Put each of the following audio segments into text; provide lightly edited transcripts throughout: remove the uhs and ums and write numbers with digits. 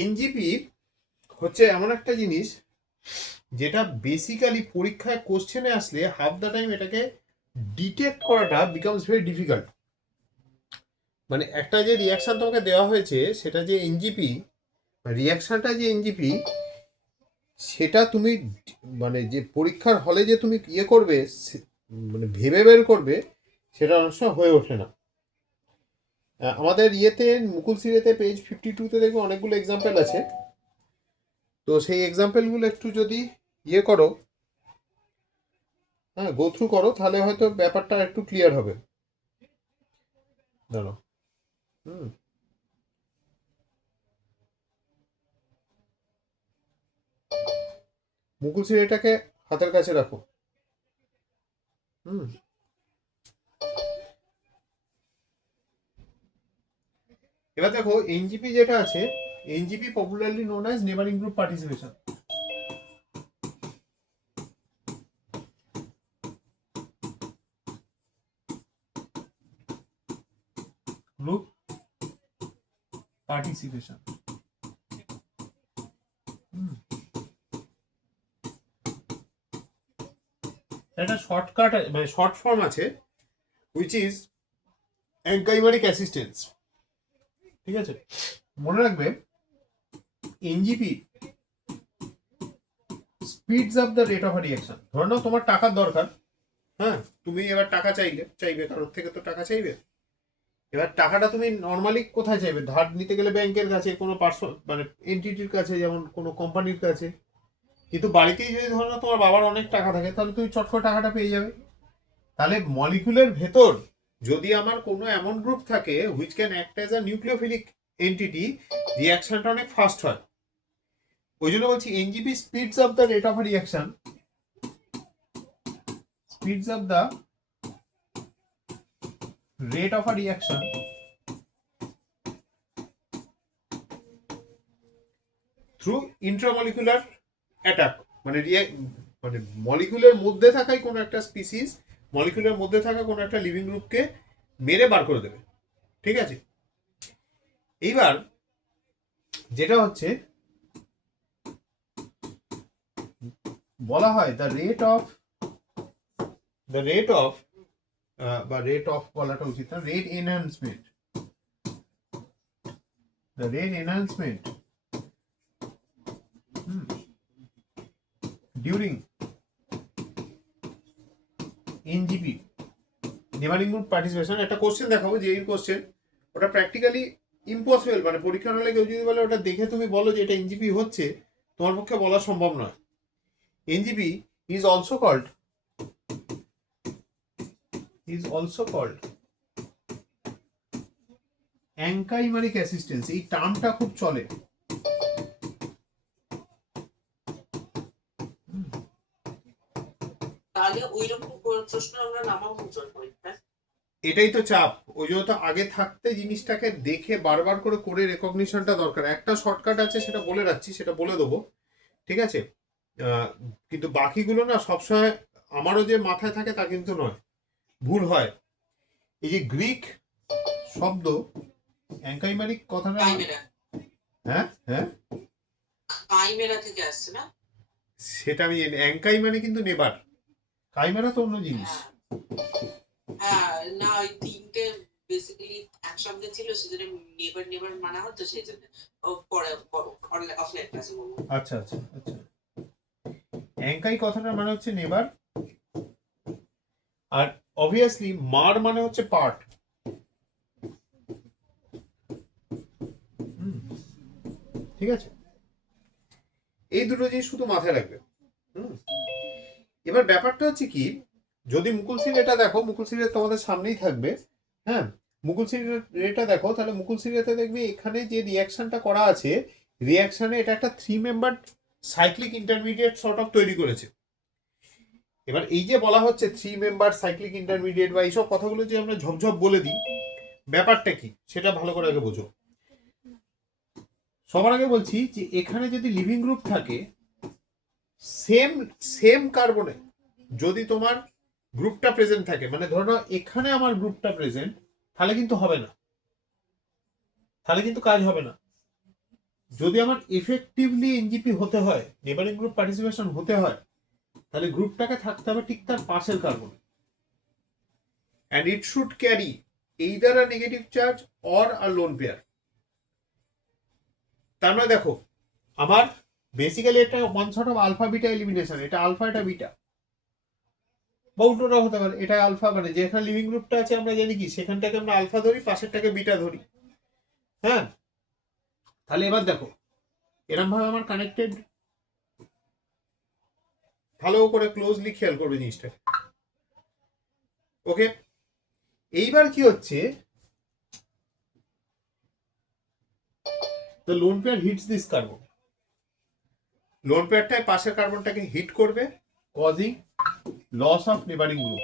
NJP হচ্ছে এমন একটা জিনিস যেটা বেসিক্যালি পরীক্ষায় কোশ্চেনে আসলে হাফ দ্য টাইম এটাকে ডিটেক্ট করাটা বিকামস ভেরি ডিফিকাল্ট। মানে একটা যে রিয়াকশন তোমাকে দেওয়া হয়েছে সেটা যে এনজিপি, রিয়াকশনটা যে এনজিপি, সেটা তুমি মানে যে পরীক্ষার হলে যে তুমি ইয়ে করবে মানে ভেবে বের করবে, সেটা অনেক সময় হয়ে ওঠে না। আমাদের ইয়েতে মুকুল সিরিয়াতে পেজ 52-তে দেখবে অনেকগুলো এক্সাম্পল আছে। তো সেই এক্সাম্পলগুলো একটু যদি ইয়ে করো, হ্যাঁ, গো থ্রু করো, তাহলে হয়তো ব্যাপারটা একটু ক্লিয়ার হবে। জানো, হুম, মুকুল সিরিয়াটাকে হাতের কাছে রাখো। হুম, এবার দেখো এনজিপি যেটা আছে, NJP popularly known as neighbouring group participation. Group participation. একটা শর্টকাট মানে শর্ট ফর্ম আছে, হুইচ ইজ এনকাইমারিক অ্যাসিস্ট্যান্স। ঠিক আছে, মনে রাখবে NJP speeds up the rate of reaction. ধরে নাও তোমার টাকার দরকার, হ্যাঁ, তুমি এবার টাকা চাইবে কারোর থেকে তো টাকা চাইবে। এবার টাকাটা তুমি নর্মালি কোথায় চাইবে? ধার নিতে গেলে ব্যাংকের কাছে, কোনো পার্সন মানে এনটিটির কাছে, যেমন কোনো কোম্পানির কাছে। কিন্তু বাড়িতেই যদি ধরো তোমার বাবার অনেক টাকা থাকে, তাহলে তুমি চট করে টাকাটা পেয়ে যাবে। তাহলে মলিকুলের ভেতর যদি আমার কোনো এমন গ্রুপ থাকে which can act as a nucleophilic entity, রিয়াকশনটা অনেক ফাস্ট হয়। ওই জন্য বলছি NGP speeds up the rate of reaction, speeds up the rate of a reaction through intramolecular attack. মানে মানে মলিকুলের মধ্যে থাকাই কোনো একটা স্পিসিস, মলিকুলের মধ্যে থাকা কোনো একটা লিভিং গ্রুপকে মেরে বার করে দেবে। ঠিক আছে, এইবার যেটা হচ্ছে বলা হয় দ্য রেট অফ বা রেট অফ বলাটা উচিত না, rate enhancement, the rate enhancement during NJP neighbouring group participation. একটা কোশ্চেন দেখাবো যে এই কোশ্চেন, ওটা প্র্যাকটিক্যালি ইম্পসিবল, মানে পরীক্ষার হলে কেউ যদি বলে ওটা দেখে তুমি বলো যে এটা এনজিপি হচ্ছে, তোমার পক্ষে বলা সম্ভব নয়। NGP is also called anchimeric assistance. এই টার্মটা খুব চলে। তাহলে ওইরকম প্রশ্ন আমরা নামাবো পরীক্ষায়। এটাই তো চাপ, ওই জন্য তো আগে থাকতে জিনিসটাকে দেখে বারবার করে রেকগনিশনটা দরকার। একটা শর্টকাট আছে, সেটা বলে রাখছি, সেটা বলে দেবো, ঠিক আছে? কিন্তু বাকিগুলো না সবসময় আমারও যে মাথায় থাকে তা কিন্তু নয়, ভুল হয়। এই যে গ্রিক শব্দ অ্যাঙ্কাইমারিক কথাটা, হ্যাঁ হ্যাঁ, কাইমেরা থেকে আসছে না? সেটা আমি অ্যাঙ্কাই মানে কিন্তু নেবার, কাইমেরা তো অন্য জিনিস। হ্যাঁ, না ওই তিনটে বেসিক্যালি একসঙ্গে ছিল, সেজন্য নেবার নেবার মানা হতো, সেই জন্য পরে অফলাইন ক্লাসে বলবো। আচ্ছা আচ্ছা আচ্ছা, অ্যাঙ্কাই কথাটার মানে হচ্ছে নেবার, আর অবভিয়াসলি মার মানে হচ্ছে পার্ট। ঠিক আছে, এই দুটো জিনিস শুধু মাথায় রাখবে। এবার ব্যাপারটা হচ্ছে কি, যদি মুকুল সিরিয়াটা দেখো, মুকুল সিরিয়া তোমাদের সামনেই থাকবে, হ্যাঁ, মুকুল সিরিয়াটা দেখো, তাহলে মুকুল সিরিয়াতে দেখবে এখানে যে রিয়াকশনটা করা আছে, রিয়াকশনে এটা একটা 3 member cyclic intermediate sort of তৈরি করেছে। এবার এই যে বলা হচ্ছে 3 মেম্বার সাইক্লিক ইন্টারমিডিয়েট বা এইসব কথাগুলো যে আমরা ঝপঝপ বলে দিই, ব্যাপারটা কি সেটা ভালো করে আগে বোঝো। সবার আগে বলছি যে এখানে যদি লিভিং গ্রুপ থাকে সেম সেম কার্বনে, যদি তোমার গ্রুপটা প্রেজেন্ট থাকে, মানে ধরো না এখানে আমার গ্রুপটা প্রেজেন্ট, তাহলে কিন্তু হবে না, তাহলে কিন্তু কাজ হবে না। যদি আমার এফেক্টিভলি এনজিপি হতে হয়, নেবারিং গ্রুপ পার্টিসিপেশন হতে হয়, তাহলে গ্রুপটাকে থাকতে হবে ঠিক তার পাশের carbon, and it should carry either a negative charge or a lone pair. তার মানে দেখো আমার বেসিক্যালি এটা one sort of alpha beta elimination, এটা আলফা এটা বিটা, বা উল্টোটা হতে পারে, এটা আলফা মানে যেখানে লিভিং গ্রুপটা আছে আমরা জানি কি সেখানটাকে আমরা আলফা ধরি, পাশেরটাকে বিটা ধরি। হ্যাঁ, তাহলে এবার দেখো এরকম ভাবে আমার কানেক্টেড, ভালো করে ক্লোজলি খেয়াল করবে জিনিসটা। ওকে, এইবার কি হচ্ছে, the lone pair hits this carbon, lone পেয়ারটায় পাশের কার্বনটাকে হিট করবে, causing loss of neighbouring group.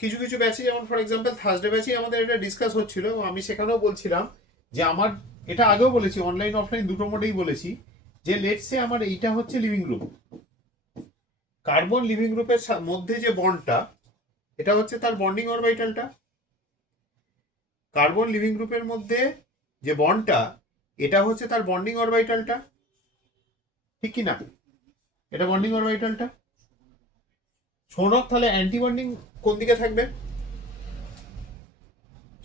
কিছু কিছু ব্যাচে, যেমন ফর এক্সাম্পল থার্সডে ব্যাচে আমাদের এটা ডিসকাস হচ্ছিল, আমি সেখানেও বলছিলাম যে আমার এটা আগেও বলেছি, অনলাইন অফলাইন দুটো মোডেই বলেছি, যে লেটসে আমার এইটা হচ্ছে লিভিং গ্রুপ, কার্বন লিভিং গ্রুপের মধ্যে যে বন্ডটা, এটা হচ্ছে তার বন্ডিং অরবিটালটা, কার্বন লিভিং গ্রুপের মধ্যে যে বন্ডটা, এটা হচ্ছে তার বন্ডিং অরবিটালটা, ঠিক কি না? এটা বন্ডিং অরবিটালটা। শোনক, তাহলে অ্যান্টি বন্ডিং কোন দিকে থাকবে?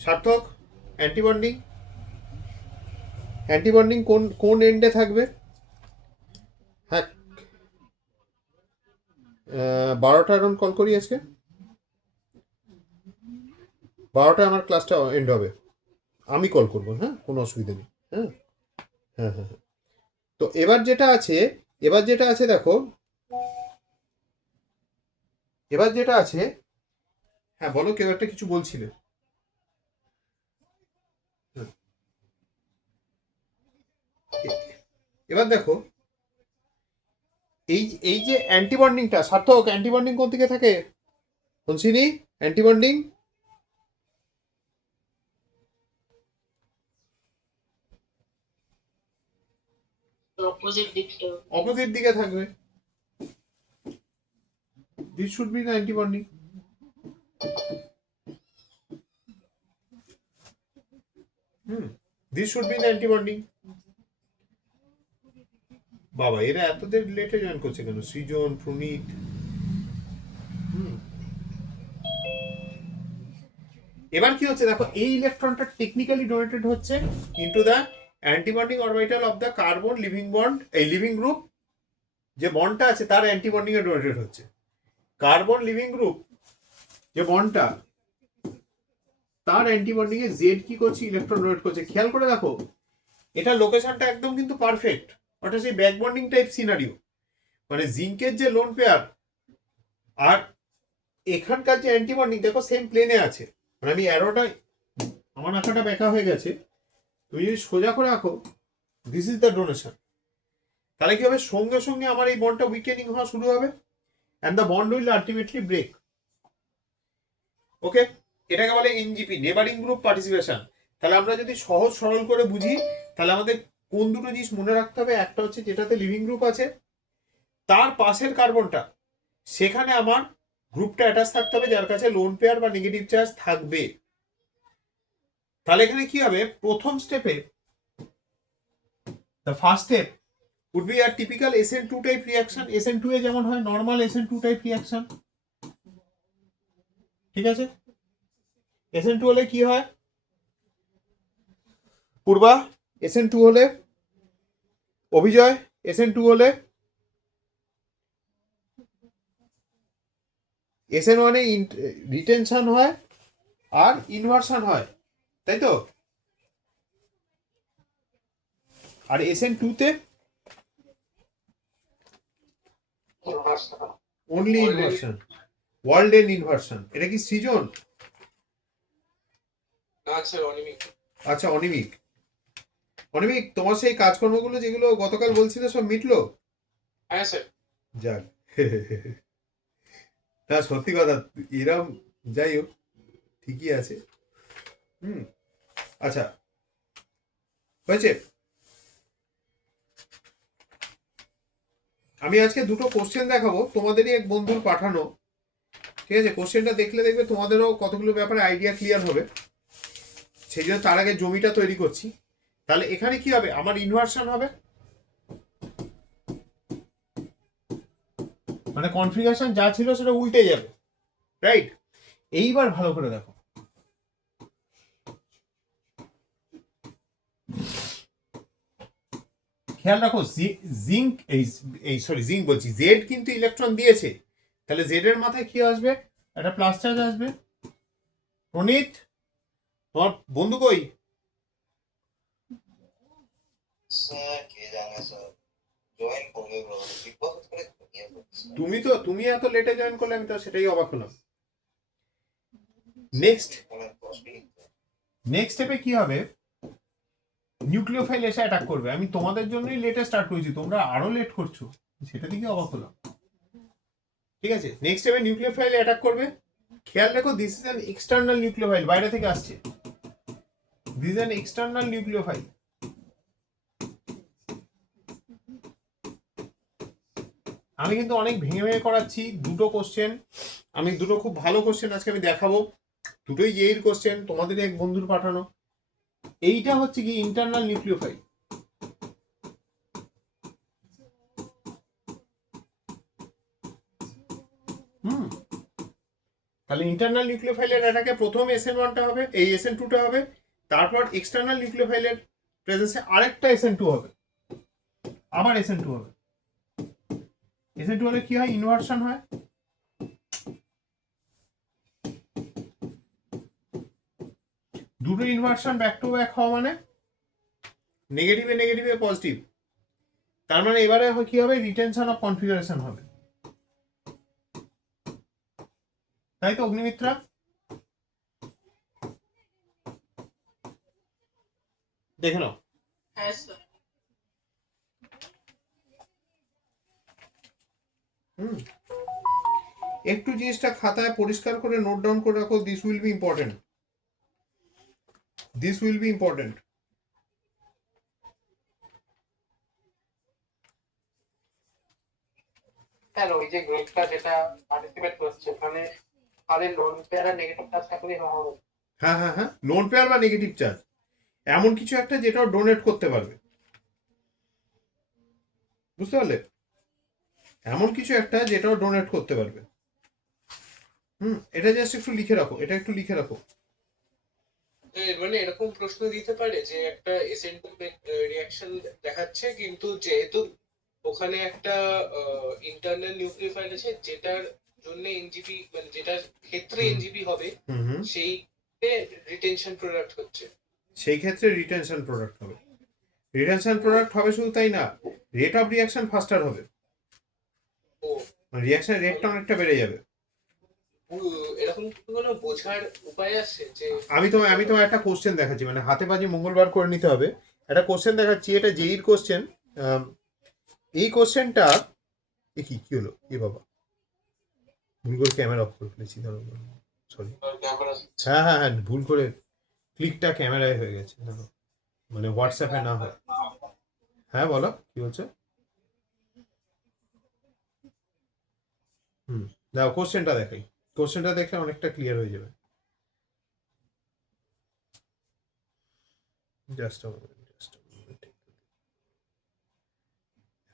সার্থক, অ্যান্টি বন্ডিং, অ্যান্টি বন্ডিং কোন কোন এন্ডে থাকবে? হ্যাঁ, 12টা অ্যারাউন্ড কল করি আজকে, 12টা আমার ক্লাসটা এন্ড হবে, আমি কল করবো, হ্যাঁ কোনো অসুবিধা নেই। হ্যাঁ হ্যাঁ হ্যাঁ, তো এবার যেটা আছে, দেখো এবার যেটা আছে, হ্যাঁ বলো, কেউ একটা কিছু বলছিলে। এবার দেখো এই এই যে অ্যান্টিবন্ডিংটা, সার্থক অ্যান্টিবন্ডিং কোন দিকে থাকে শুনছিনি? অ্যান্টিবন্ডিং অপোজিট দিকে থাকবে, this should be the antibonding. This should be the antibonding. বাবা, এরা এতদের লেটে জয়েন করছে কেন? সৃজন, প্রনীত। এবার কি হচ্ছে দেখো, এই ইলেকট্রনটা টেকনিক্যালি ডোনেটেড হচ্ছে into the antibonding orbital of the carbon living bond, এই লিভিং গ্রুপ যে বন্ডটা আছে তার অ্যান্টিবন্ডিং এ ডোনেটেড হচ্ছে। কার্বন লিভিং গ্রুপ যে বন্ডটা, তার অ্যান্টিবন্ডিং এ জেড কি করছে? ইলেকট্রন ডোনেট করছে। খেয়াল করে দেখো, এটা লোকেশনটা একদম কিন্তু পারফেক্ট, ওটা সেই ব্যাক বন্ডিং টাইপ সিনারিও, মানে জিঙ্কের যে লোন পেয়ার আর এখানকার যে অ্যান্টিবন্ডিং দেখো সেম প্লেনে আছে। মানে আমি অ্যারোটা, আমার আঁকাটা ব্যাকা হয়ে গেছে, তুমি যদি সোজা করে রাখো, দিস ইজ দ্য ডোনেশন। তাহলে কি হবে, সঙ্গে সঙ্গে আমার এই বন্ডটা উইকেনিং হওয়া শুরু হবে, and the bond will ultimately break. Okay, এটাকে বলে এনজিপি, নেবারিং গ্রুপ পার্টিসিপেশন। তাহলে আমরা যদি সহজ সরল করে বুঝি, তাহলে আমাদের কোন দুটো জিনিস মনে রাখতে হবে? একটা হচ্ছে যেটাতে লিভিং গ্রুপ আছে, তার পাশের কার্বনটা, সেখানে আমার গ্রুপটা অ্যাটাচ থাকতে হবে যার কাছে লোন পেয়ার বা নেগেটিভ চার্জ থাকবে। তাহলে এখানে কি হবে, প্রথম স্টেপে, the first step would be a typical SN2 type reaction. SN2 এ যেমন হয় নর্মাল SN2 টাইপ রিঅ্যাকশন, ঠিক আছে? SN2 হলে কি হয় পূর্বা? SN2 হলে অভিজয়, SN2 হলে SN1 এ রিটেনশন হয় আর ইনভার্সন হয়, তাই তো? আর SN2 তে only inversion, Walden inversion. এটা কি সৃজন? আচ্ছা, অনিমিক। অনিমিক, তোমার সেই কাজকর্মগুলো যেগুলো গতকাল বলছিলে সব মিটলো? হ্যাঁ স্যার। যাক, তা সত্যি কথা, এরম যাই হোক ঠিকই আছে। আচ্ছা, হয়েছে। আমি আজকে দুটো কোশ্চেন দেখাবো, তোমাদেরই এক বন্ধুর পাঠানো, ঠিক আছে? কোশ্চেনটা দেখলে দেখবে তোমাদেরও কতগুলো ব্যাপারে আইডিয়া ক্লিয়ার হবে। সেই জন্য তার আগে জমিটা তৈরি করছি। তাহলে এখানে কি হবে, আমার ইনভার্সন হবে, মানে কনফিগারেশন যা ছিল সেটা উল্টে যাবে, রাইট? এইবার ভালো করে দেখো, খেয়াল রাখো, জিঙ্ক এই সরি জিঙ্ক বলছি, জেড কিন্তু ইলেকট্রন দিয়েছে, তাহলে জেড এর মাথায় কি আসবে, একটা প্লাস চার্জ আসবে। প্রনীত, তোমার বন্ধু কই? স্যার কে জানে স্যার, জয়েন করবে ব্রো, বিপদ করে তুমি এত লেটে জয়েন করলে, আমি তো সেটাই অবাক হলাম। নেক্সট স্টেপে কি হবে, নিউক্লিওফাইল এসে অ্যাটাক করবে। আমি তোমাদের জন্যই লেটে স্টার্ট করেছি, তোমরা আরো লেট করছো, সেটা দিকে অবাক হলাম। ঠিক আছে, নেক্সট স্টেপে নিউক্লিওফাইল অ্যাটাক করবে। খেয়াল রাখো, this is an external nucleophile, বাইরে থেকে আসছে, this is an external nucleophile. আমি কিন্তু অনেক ভেঙে ভেঙে করাচ্ছি, দুটো কোশ্চেন, আমি দুটো খুব ভালো কোশ্চেন আজকে আমি দেখাবো, দুটোই জেইর কোশ্চেন, তোমাদের এক বন্ধুর পাঠানো। এইটা হচ্ছে কি ইন্টারনাল নিউক্লিওফাইল। তাহলে ইন্টারনাল নিউক্লিওফাইলের অ্যাটাকে প্রথম SN1টা হবে, এই SN2টা হবে, তারপর এক্সটার্নাল নিউক্লিওফাইলের প্রেজেন্সে আরেকটা SN2 হবে, আবার SN2 হবে। SN2 হলে কি হয়, ইনভার্সন হয়। দুটো ইনভার্সন ব্যাক টু ব্যাক হওয়া মানে নেগেটিভে নেগেটিভে পজিটিভ, তার মানে এবারে কি হবে, রিটেনশন অফ কনফিগারেশন হবে, তাই তো অগ্নিমিত্রা? দেখে নাও। হ্যাঁ স্যার। একটু জিনিসটা খাতায় পরিষ্কার করে নোট ডাউন করে রাখো, this will be important, this will be important. Sir ওই যে গ্রুপটা যেটা পার্টিসিপেট করছে ওখানে খালি লোন পেয়ার আর নেগেটিভ টাচ থাকলেই হবে? হ্যাঁ হ্যাঁ হ্যাঁ, লোন পেয়ার বা নেগেটিভ চার্জ, এমন কিছু একটা যেটা ডোনেট করতে পারবে, বুঝতে পারলে? এমন কিছু একটা যেটাও ডোনেট করতে পারবে। এটা জাস্ট একটু লিখে রাখো, এটা একটু লিখে রাখো। মানে এরকম প্রশ্ন দিতে পারে যে একটা এসেন্টিক রিঅ্যাকশন দেখাচ্ছে, কিন্তু যেহেতু ওখানে একটা ইন্টারনাল নিউক্লিওফাইল আছে যেটার জন্য এনজিপি, মানে যেটার ক্ষেত্রে এনজিপি হবে, সেই রিটেনশন প্রোডাক্ট হচ্ছে, সেই ক্ষেত্রে রিটেনশন প্রোডাক্ট হবে। রিটেনশন প্রোডাক্ট হবে শুধু তাই না, রেট অফ রিঅ্যাকশন ফাস্টার হবে, ও রিঅ্যাকশন রেটটা অনেকটা বেড়ে যাবে। এরকম কোনো বোঝার উপায় আছে যে? আমি তোমায় একটা কোশ্চেন দেখাচ্ছি, মানে হাতে বাজি মঙ্গলবার করে নিতে হবে। একটা কোশ্চেন দেখাচ্ছি, এটা জেইর কোশ্চেন। এই কোশ্চেনটা কি কি হলো, এ বাবা ভুল করে ক্যামেরা অফ করে ফেলেছি, সরি। হ্যাঁ হ্যাঁ হ্যাঁ, ভুল করে ক্লিকটা ক্যামেরায় হয়ে গেছে, মানে হোয়াটসঅ্যাপে না হয়। হ্যাঁ বলো, কি বলছো? দেখো কোশ্চেনটা দেখাই, কোশ্চেনটা দেখলে অনেকটা ক্লিয়ার হয়ে যাবে। জাস্ট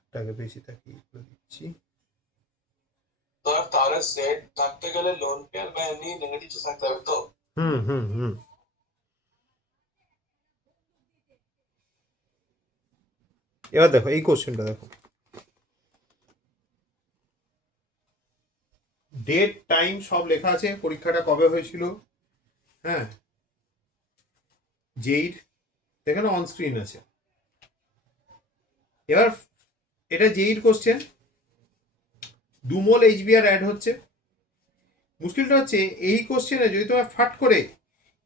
একটাকে বেশি তাকিয়ে করে দিচ্ছি। তাহলে সেট থাকতে গেলে লোন পেয়ার বা এমনি নেগেটিভ থাকতে হবে তো? হুম। এবার দেখো এই কোশ্চেনটা দেখো, ডেট টাইম সব লেখা আছে, পরীক্ষাটা কবে হয়েছিল, হ্যাঁ জেইর এখানে অন স্ক্রিন আছে। এবার এটা জেইর কোশ্চেন, 2 মোল HBr অ্যাড হচ্ছে। মুশকিলটা হচ্ছে এই কোশ্চেনে যদি তোমার ফাট করে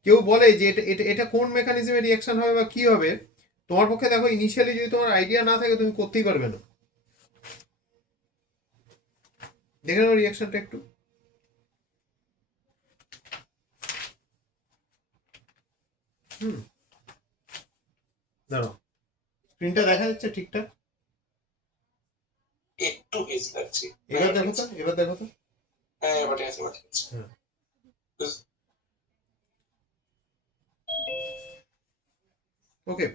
কেউ বলে যে এটা এটা এটা কোন মেকানিজমে রিঅ্যাকশন হবে বা কি হবে, তোমার পক্ষে দেখো ইনিশিয়ালি যদি তোমার আইডিয়া না থাকে তুমি করতেই পারবে না। দেখে নাও রিঅ্যাকশনটা একটু। দাঁড়াও, স্ক্রিনটা দেখা যাচ্ছে ঠিকঠাক? একটু হেজ লাগছে। এবার দেখো তো, এবার দেখো তো। হ্যাঁ এবার ঠিক আছে, এবার ঠিক আছে। হ্যাঁ। ওকে,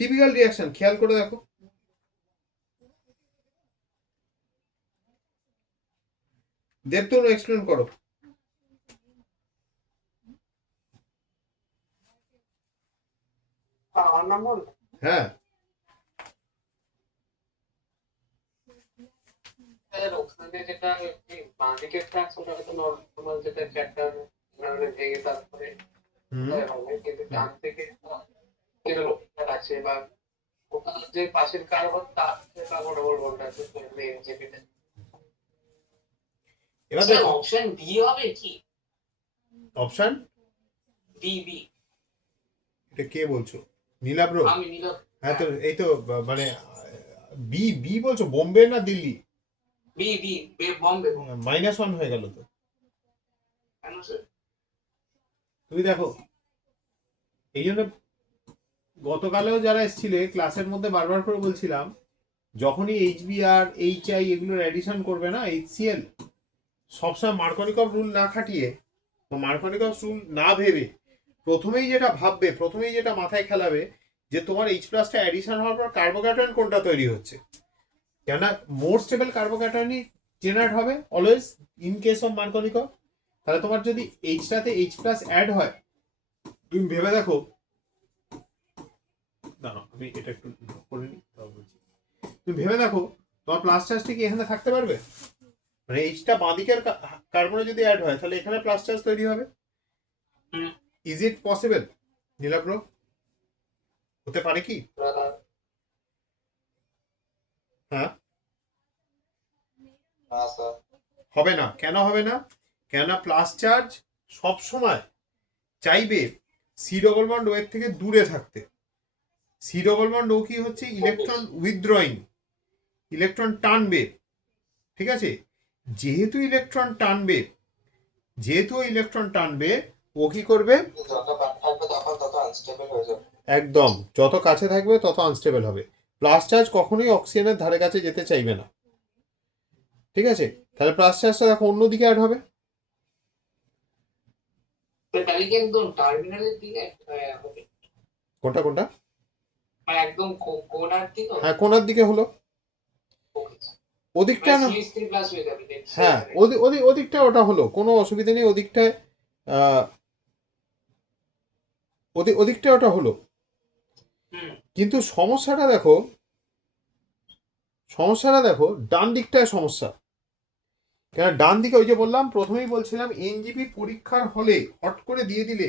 টিপিক্যাল রিয়াকশন খেয়াল করে দেখো। দেবতনু এক্সপ্লেন করো। আমার নাম বল। হ্যাঁ ওখানে যেটা বাঁদিকের ট্রাক্স ওটা তো নর্মাল যেটা চ্যাপ্টার ভেঙে তারপরে হবে, কিন্তু ডান থেকে যেটা লোকটা আছে বা ওখানে যে পাশের কার্বন তার সেটা ডবল বন্ড আছে মেইন জিপিতে। এবার স্যার দেখো অপশন বি হবে কি? অপশন বি বি এটা কে বলছো? নীলাব্র? আমি নিলাম। হ্যাঁ তো এই তো মানে বি বি বলছো, বোম্বে না দিল্লি? B B Bombay. -1 হয়ে গেল তো। কেন স্যার? তুমি দেখো এই জন্য গতকালেও যারা এসেছিলে ক্লাসের মধ্যে বারবার করে বলছিলাম, যখনই HBr HI এগুলোর অ্যাডিশন করবে না HCl, সবসময় মার্কনিকভ রুল না খাটিয়ে, মার্কনিকভ রুল না ভেবে প্রথমেই যেটা ভাববে, প্রথমেই যেটা মাথায় খেলাবে যে তোমার H+টা অ্যাডিশন হওয়ার পর কার্বোক্যাটায়ন কোনটা তৈরি হচ্ছে। কেননা মোর স্টেবল কার্বোক্যাটায়নই জেনারেট হবে always in case of Markovnikov. তাহলে তোমার যদি Hটাতে H+ অ্যাড হয়, তুমি ভেবে দেখো, দাঁড়াও আমি এটা একটু করে নিই, তুমি ভেবে দেখো তোমার প্লাস চার্জটা কি এখানে থাকতে পারবে? মানে এইচটা বাঁদিকের কার্বনে যদি অ্যাড হয় তাহলে এখানে প্লাস চার্জ তৈরি হবে। Is it possible Nilabra? হতে পারে কি? হ্যাঁ না স্যার, হবে না। কেন হবে না? কেননা প্লাস চার্জ সব সময় চাইবে সি ডবল বন্ড ও এর থেকে দূরে থাকতে। সি ডবল বন্ড ও কি হচ্ছে ইলেকট্রন উইথড্রয়িং, ইলেকট্রন টানবে, ঠিক আছে? যেহেতু ইলেকট্রন টানবে ও কি করবে? যত কাট থাকবে তখন তত আনস্টেবল হয়ে যাবে। একদম, যত কাছে থাকবে তত আনস্টেবল হবে। প্লাস চার্জ কখনোই অক্সিজেনের ধারে কাছে যেতে চাইবে না, ঠিক আছে? তাহলে প্লাস চার্জটা দেখো অন্যদিকে অ্যাড হবে। তাহলে কি একদম টার্মিনালের দিকে হবে? কোনটা কোনটা? মানে একদম কোণার দিকে? হ্যাঁ কোনার দিকে হলো, ওদিকটা না, CH3 প্লাস হয়ে যাবে। হ্যাঁ ওদিকটা ওটা হলো, কোনো অসুবিধা নেই। ওদিকটায় ওদিকটা ওটা হলো, কিন্তু সমস্যাটা দেখো ডান দিকটায় সমস্যা। কেন ডান দিকে ওই যে বললাম, প্রথমেই বলছিলাম এনজিপি পরীক্ষার হলে হট করে দিয়ে দিলে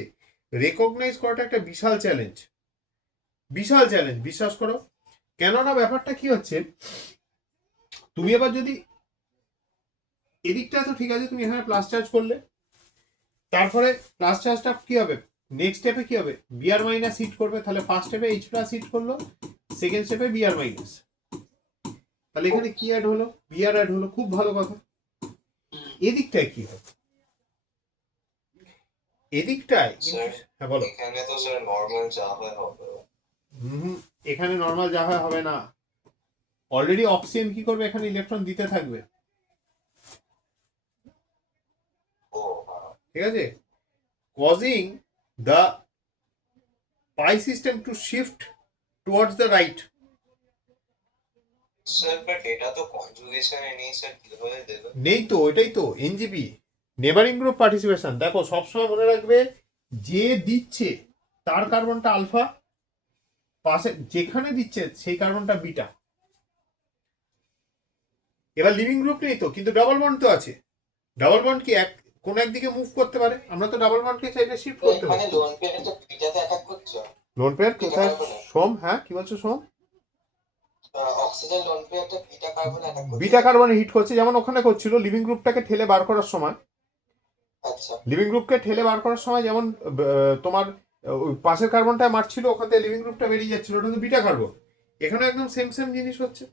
রেকগনাইজ করাটা একটা বিশাল চ্যালেঞ্জ, বিশ্বাস করো। কেননা ব্যাপারটা কি হচ্ছে, তুমি এবার যদি এদিকটা তো ঠিক আছে, তুমি এখানে প্লাস চার্জ করলে, তারপরে প্লাস চার্জটা কি হবে, নেক্সট স্টেপে কি হবে, বিআর মাইনাস হিট করবে। তাহলে ফার্স্ট স্টেপে H+ হিট করলো, সেকেন্ড স্টেপে বিআর মাইনাস। তাহলে এখানে কি অ্যাড হলো? বিআর অ্যাড হলো, খুব ভালো কথা। এদিকটায় কি হবে? এদিকটায় হ্যাঁ বলো। এখানে তো স্যার নর্মাল যা হয় হবে। এখানে নর্মাল যা হয় হবে না। অলরেডি অক্সিজেন কি করবে, এখানে ইলেকট্রন দিতে থাকবে, ও হ্যাঁ, ঠিক আছে? causing the pi system to shift towards the right. Sir but এটা তো কনজুগেশনে নেই স্যার, কিভাবে দেবে? নেই তো, ওইটাই তো এনজিপি, নেবারিং গ্রুপ পার্টিসিপেশন। দেখো সবসময় মনে রাখবে, যে দিচ্ছে তার কার্বনটা আলফা, পাশে যেখানে দিচ্ছে সেই কার্বনটা বিটা। এবার লিভিং গ্রুপ নেই তো, কিন্তু ডাবল বন্ড তো আছে। ডাবল বন্ড কি কোন একদিকে মুভ করতে পারে, আমরা তো ডাবল বন্ডকে চাইলে শিফট করতে এখানে পারি। লোন পেয়ার তো বিটাতে অ্যাটাক করছে। লোন পেয়ার কোথায়? সোম, হ্যাঁ কি বলছো সোম? অক্সিজেন লোন পেয়ারটা বিটা কার্বন অ্যাটাক করছে। বিটা কার্বনে হিট করছে, যেমন ওখানে করছিল লিভিং গ্রুপটাকে ঠেলে বার করার সময়। আচ্ছা, লিভিং গ্রুপকে ঠেলে বার করার সময় যেমন তোমার ওই পাশের কার্বনটা মারছিল, ওখান থেকে লিভিং গ্রুপটা বেরিয়ে যাচ্ছিল, ওটা তো বিটা কার্বন। এখানে একদম সেম জিনিস হচ্ছে,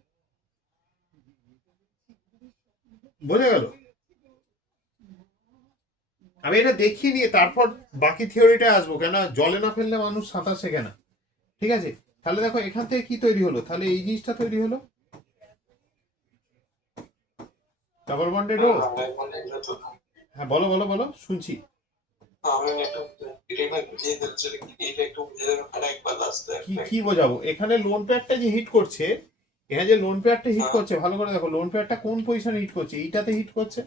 বোঝা গেল? আমি এটা দেখিয়ে নিয়ে তারপর বাকি থিওরিটা আসবো, কেন জলে না ফেললে মানুষ সাঁতার শেখে না, ঠিক আছে? তাহলে দেখো এখান থেকে কি তৈরি হলো, তাহলে এই জিনিসটা তৈরি হলো, ডাবল বন্ডেড ও। হ্যাঁ বলো বলো বলো, শুনছি। আমি একটু এটা বুঝিয়ে দিচ্ছি, এটা একটু বুঝিয়ে দেবেন আরেকবার লাস্টে। কি কি বোঝাবো, এখানে লোন পেয়ারটা যে হিট করছে, এখানে যে লোন পেয়ারটা হিট করছে, ভালো করে দেখো লোন পেয়ারটা কোন পজিশনে হিট করছে, এইটাতে হিট করছে।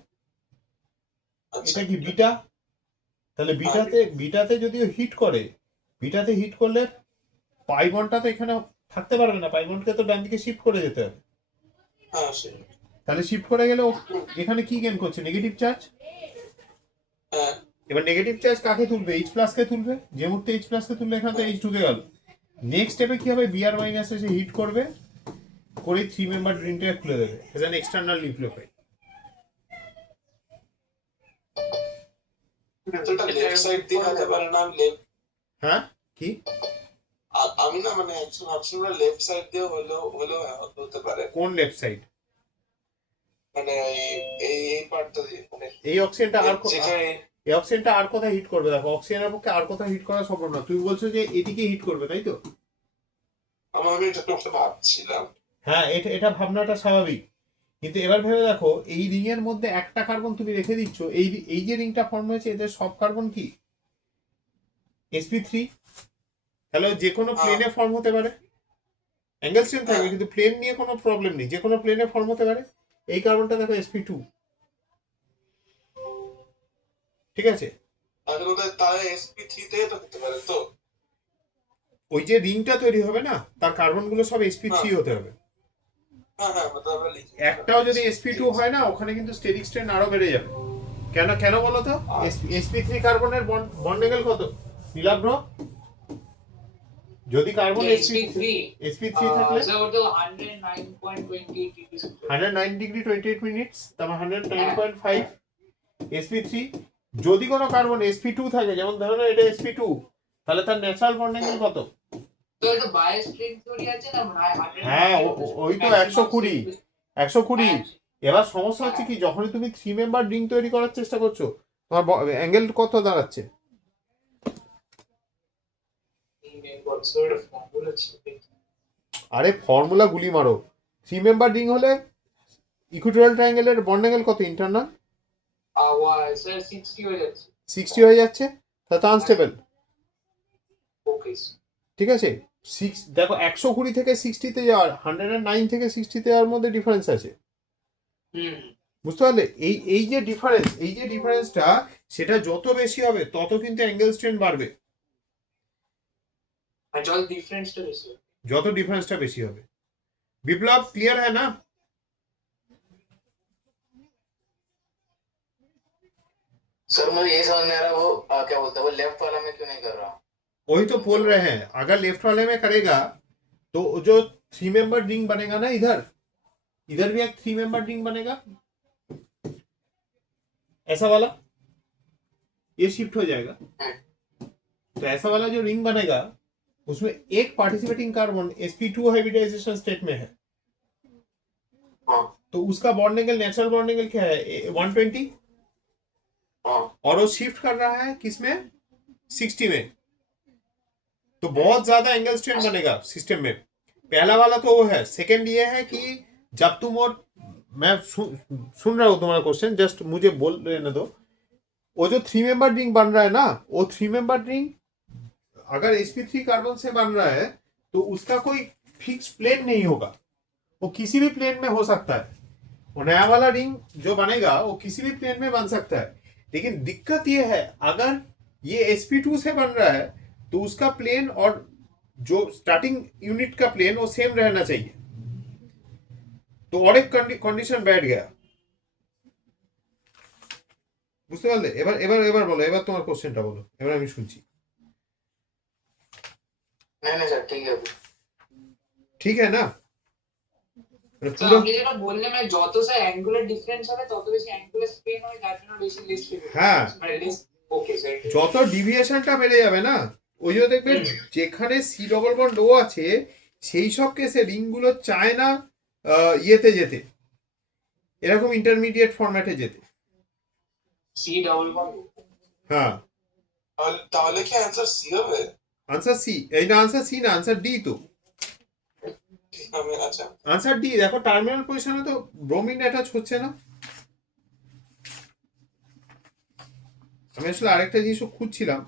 আচ্ছা এটা কি বিটা? তাহলে বিটাতে যদিও হিট করে, বিটাতে হিট করলে পাই বন্ডটা তো এখানে থাকতে পারবে না, পাই বন্ডকে তো ডান দিকে শিফট করে যেতে হবে। হ্যাঁ সেই তাহলে শিফট করে গেলে এখানে কি গেন করছে, নেগেটিভ চার্জ। হ্যাঁ এবার নেগেটিভ চার্জ কাকে তুলবে, এইচ প্লাস কে তুলবে, যে মুহূর্তে এইচ প্লাস কে তুললে এখানে তো এইচ ঢুকে গেল। নেক্সট স্টেপে কি হবে, বিআর মাইনাস এসে হিট করবে, করে 3 মেম্বার ড্রিনটাকে খুলে দেবে এজ অ্যান এক্সটার্নাল নিউক্লিওফাইল। এটা লেফট সাইড দিয়ে হতে পারে না, লেফট হ্যাঁ কি আমি না মানে অ্যাকচুয়ালি ভাবছি ওরা লেফট সাইড দিয়ে হলেও হতে পারে, কোন লেফট সাইড, মানে এই পার্টটা দিয়ে মানে এই অক্সিজেনটা আর যেখানে এই অক্সিজেনটা আর কোথায় হিট করবে, দেখো অক্সিজেনের পক্ষে আর কোথায় হিট করা সম্ভব না, তুমি বলছো যে এদিকে হিট করবে তাই তো। আমি এটা তো একটা ভাবছিলাম। হ্যাঁ এটা এটা ভাবনাটা স্বাভাবিক, কিন্তু এবার ভেবে দেখো এই রিং এর মধ্যে একটা কার্বন তুমি রেখে দিচ্ছ, এই এই যে রিংটা ফর্ম হয়েছে এদের সব কার্বন কি sp3, তাহলে যে কোনো প্লেনে ফর্ম হতে পারে, অ্যাঙ্গেল সেম থাকবে কিন্তু প্লেন নিয়ে কোনো প্রবলেম নেই, যে কোনো প্লেনে ফর্ম হতে পারে। এই কার্বনটা দেখো sp2, ঠিক আছে। তাহলে কোথায় তাহলে sp3 থেকে তো হতে পারে তো, ওই যে রিংটা তৈরি হবে না তার কার্বন গুলো সব sp3 হতে হবে। হ্যাঁ হ্যাঁ তাহলে লিখি একটাও যদি sp2 হয় না ওখানে কিন্তু স্টেরিক স্ট্রেন আরো বেড়ে যাবে। কেন কেন বলো তো, sp3 কার্বনের বন্ড অ্যাঙ্গেল কত নীলাভ? যদি কার্বন sp3 থাকলে 109 ডিগ্রি 28 মিনিটস, তারপর 109.5 sp3। যদি কোনো কার্বন sp2 থাকে, যেমন ধরো না এটা sp2, তাহলে তার ন্যাচারাল বন্ড অ্যাঙ্গেল কত? হ্যাঁ ওই তো 120। এবার সমস্যা হচ্ছে কি, যখনই তুমি 3 মেম্বার রিং তৈরি করার চেষ্টা করছো তোমার অ্যাঙ্গেল কত দাঁড়াচ্ছে? আরে ফর্মুলা গুলি মারো, 3 মেম্বার রিং হলে ইকুইটোরিয়াল ট্রায়াঙ্গেলের বন্ড অ্যাঙ্গেল কত ইন্টারনাল? 60 হয়ে যাচ্ছে, তাহলে তো আনস্টেবল। ঠিক আছে, দেখো 120 থেকে 60-তে যাওয়ার 109 থেকে 60-তে যাওয়ার মধ্যে ডিফারেন্স আছে, বুঝতে পারলে? এই যে ডিফারেন্সটা সেটা যত বেশি হবে তত কিন্তু অ্যাঙ্গেল স্ট্রেন বাড়বে, যত ডিফারেন্সটা বেশি হবে। বিপ্লব ক্লিয়ার है ना? सर मुझे ये समझ में आ रहा वो क्या बोलते हैं वो लेफ्ट वाला में क्यों नहीं कर रहा? वही तो बोल रहे हैं, अगर लेफ्ट वाले में करेगा तो जो 3 मेंबर रिंग बनेगा ना, इधर भी एक 3 मेंबर रिंग बनेगा, ऐसा वाला ये शिफ्ट हो जाएगा। तो ऐसा वाला जो रिंग बनेगा उसमें एक participating carbon sp2 hybridisation state में है, तो उसका bond angle, natural bond angle क्या है 120, और वो शिफ्ट कर रहा है किसमें 60 में, तो बहुत ज्यादा एंगल स्ट्रेन बनेगा सिस्टम में। पहला वाला तो वो है। सेकंड ये है कि जब तुम और मैं सुन रहा हूं तुम्हारा क्वेश्चन, जस्ट मुझे बोल लेने दो। वो जो 3 मेंबर रिंग बन रहा है ना, वो 3 मेंबर रिंग अगर sp3 कार्बन से बन रहा है तो उसका कोई फिक्स प्लेन नहीं होगा, वो किसी भी प्लेन में हो सकता है। वो नया वाला रिंग जो बनेगा वो किसी भी प्लेन में बन सकता है, लेकिन दिक्कत ये है अगर ये sp2 से बन रहा है तो उसका प्लेन और जो स्टार्टिंग यूनिट का प्लेन वो सेम रहना चाहिए, तो और एक कंडीशन बैठ गया, বুঝতে পারলে? এবার বলো, এবার তোমার কোশ্চেনটা বলো, এবার আমি শুনছি। नहीं सर ठीक है, ঠিক है না? পুরো আপনি যেটা বললেন মানে যত স্যার অ্যাঙ্গুলার ডিফারেন্স হবে তত বেশি অ্যাঙ্গুলার স্পেন হয়, যার জন্য বেশি লিস্ট হবে। হ্যাঁ, ওকে স্যার, যত ডিভিয়েশনটা বেড়ে যাবে না, ওই যে দেখবেন যেখানে সি ডবল বন্ড ও আছে সেই সব কেসে রিংগুলো চায় না ইয়েতে যেতে, এরকম ইন্টারমিডিয়েট ফরম্যাটে যেতে। সি ডাবল বন্ড, হ্যাঁ তাহলে কি आंसर সি হবে? आंसर सी, এই না आंसर सी না, आंसर डी। তো আচ্ছা आंसर डी দেখো, টার্মিনাল পজিশনে তো ব্রোমিন অ্যাটাচ হচ্ছে না। আমি আসলে আরেকটা জিনিসও খুঁজছিলাম,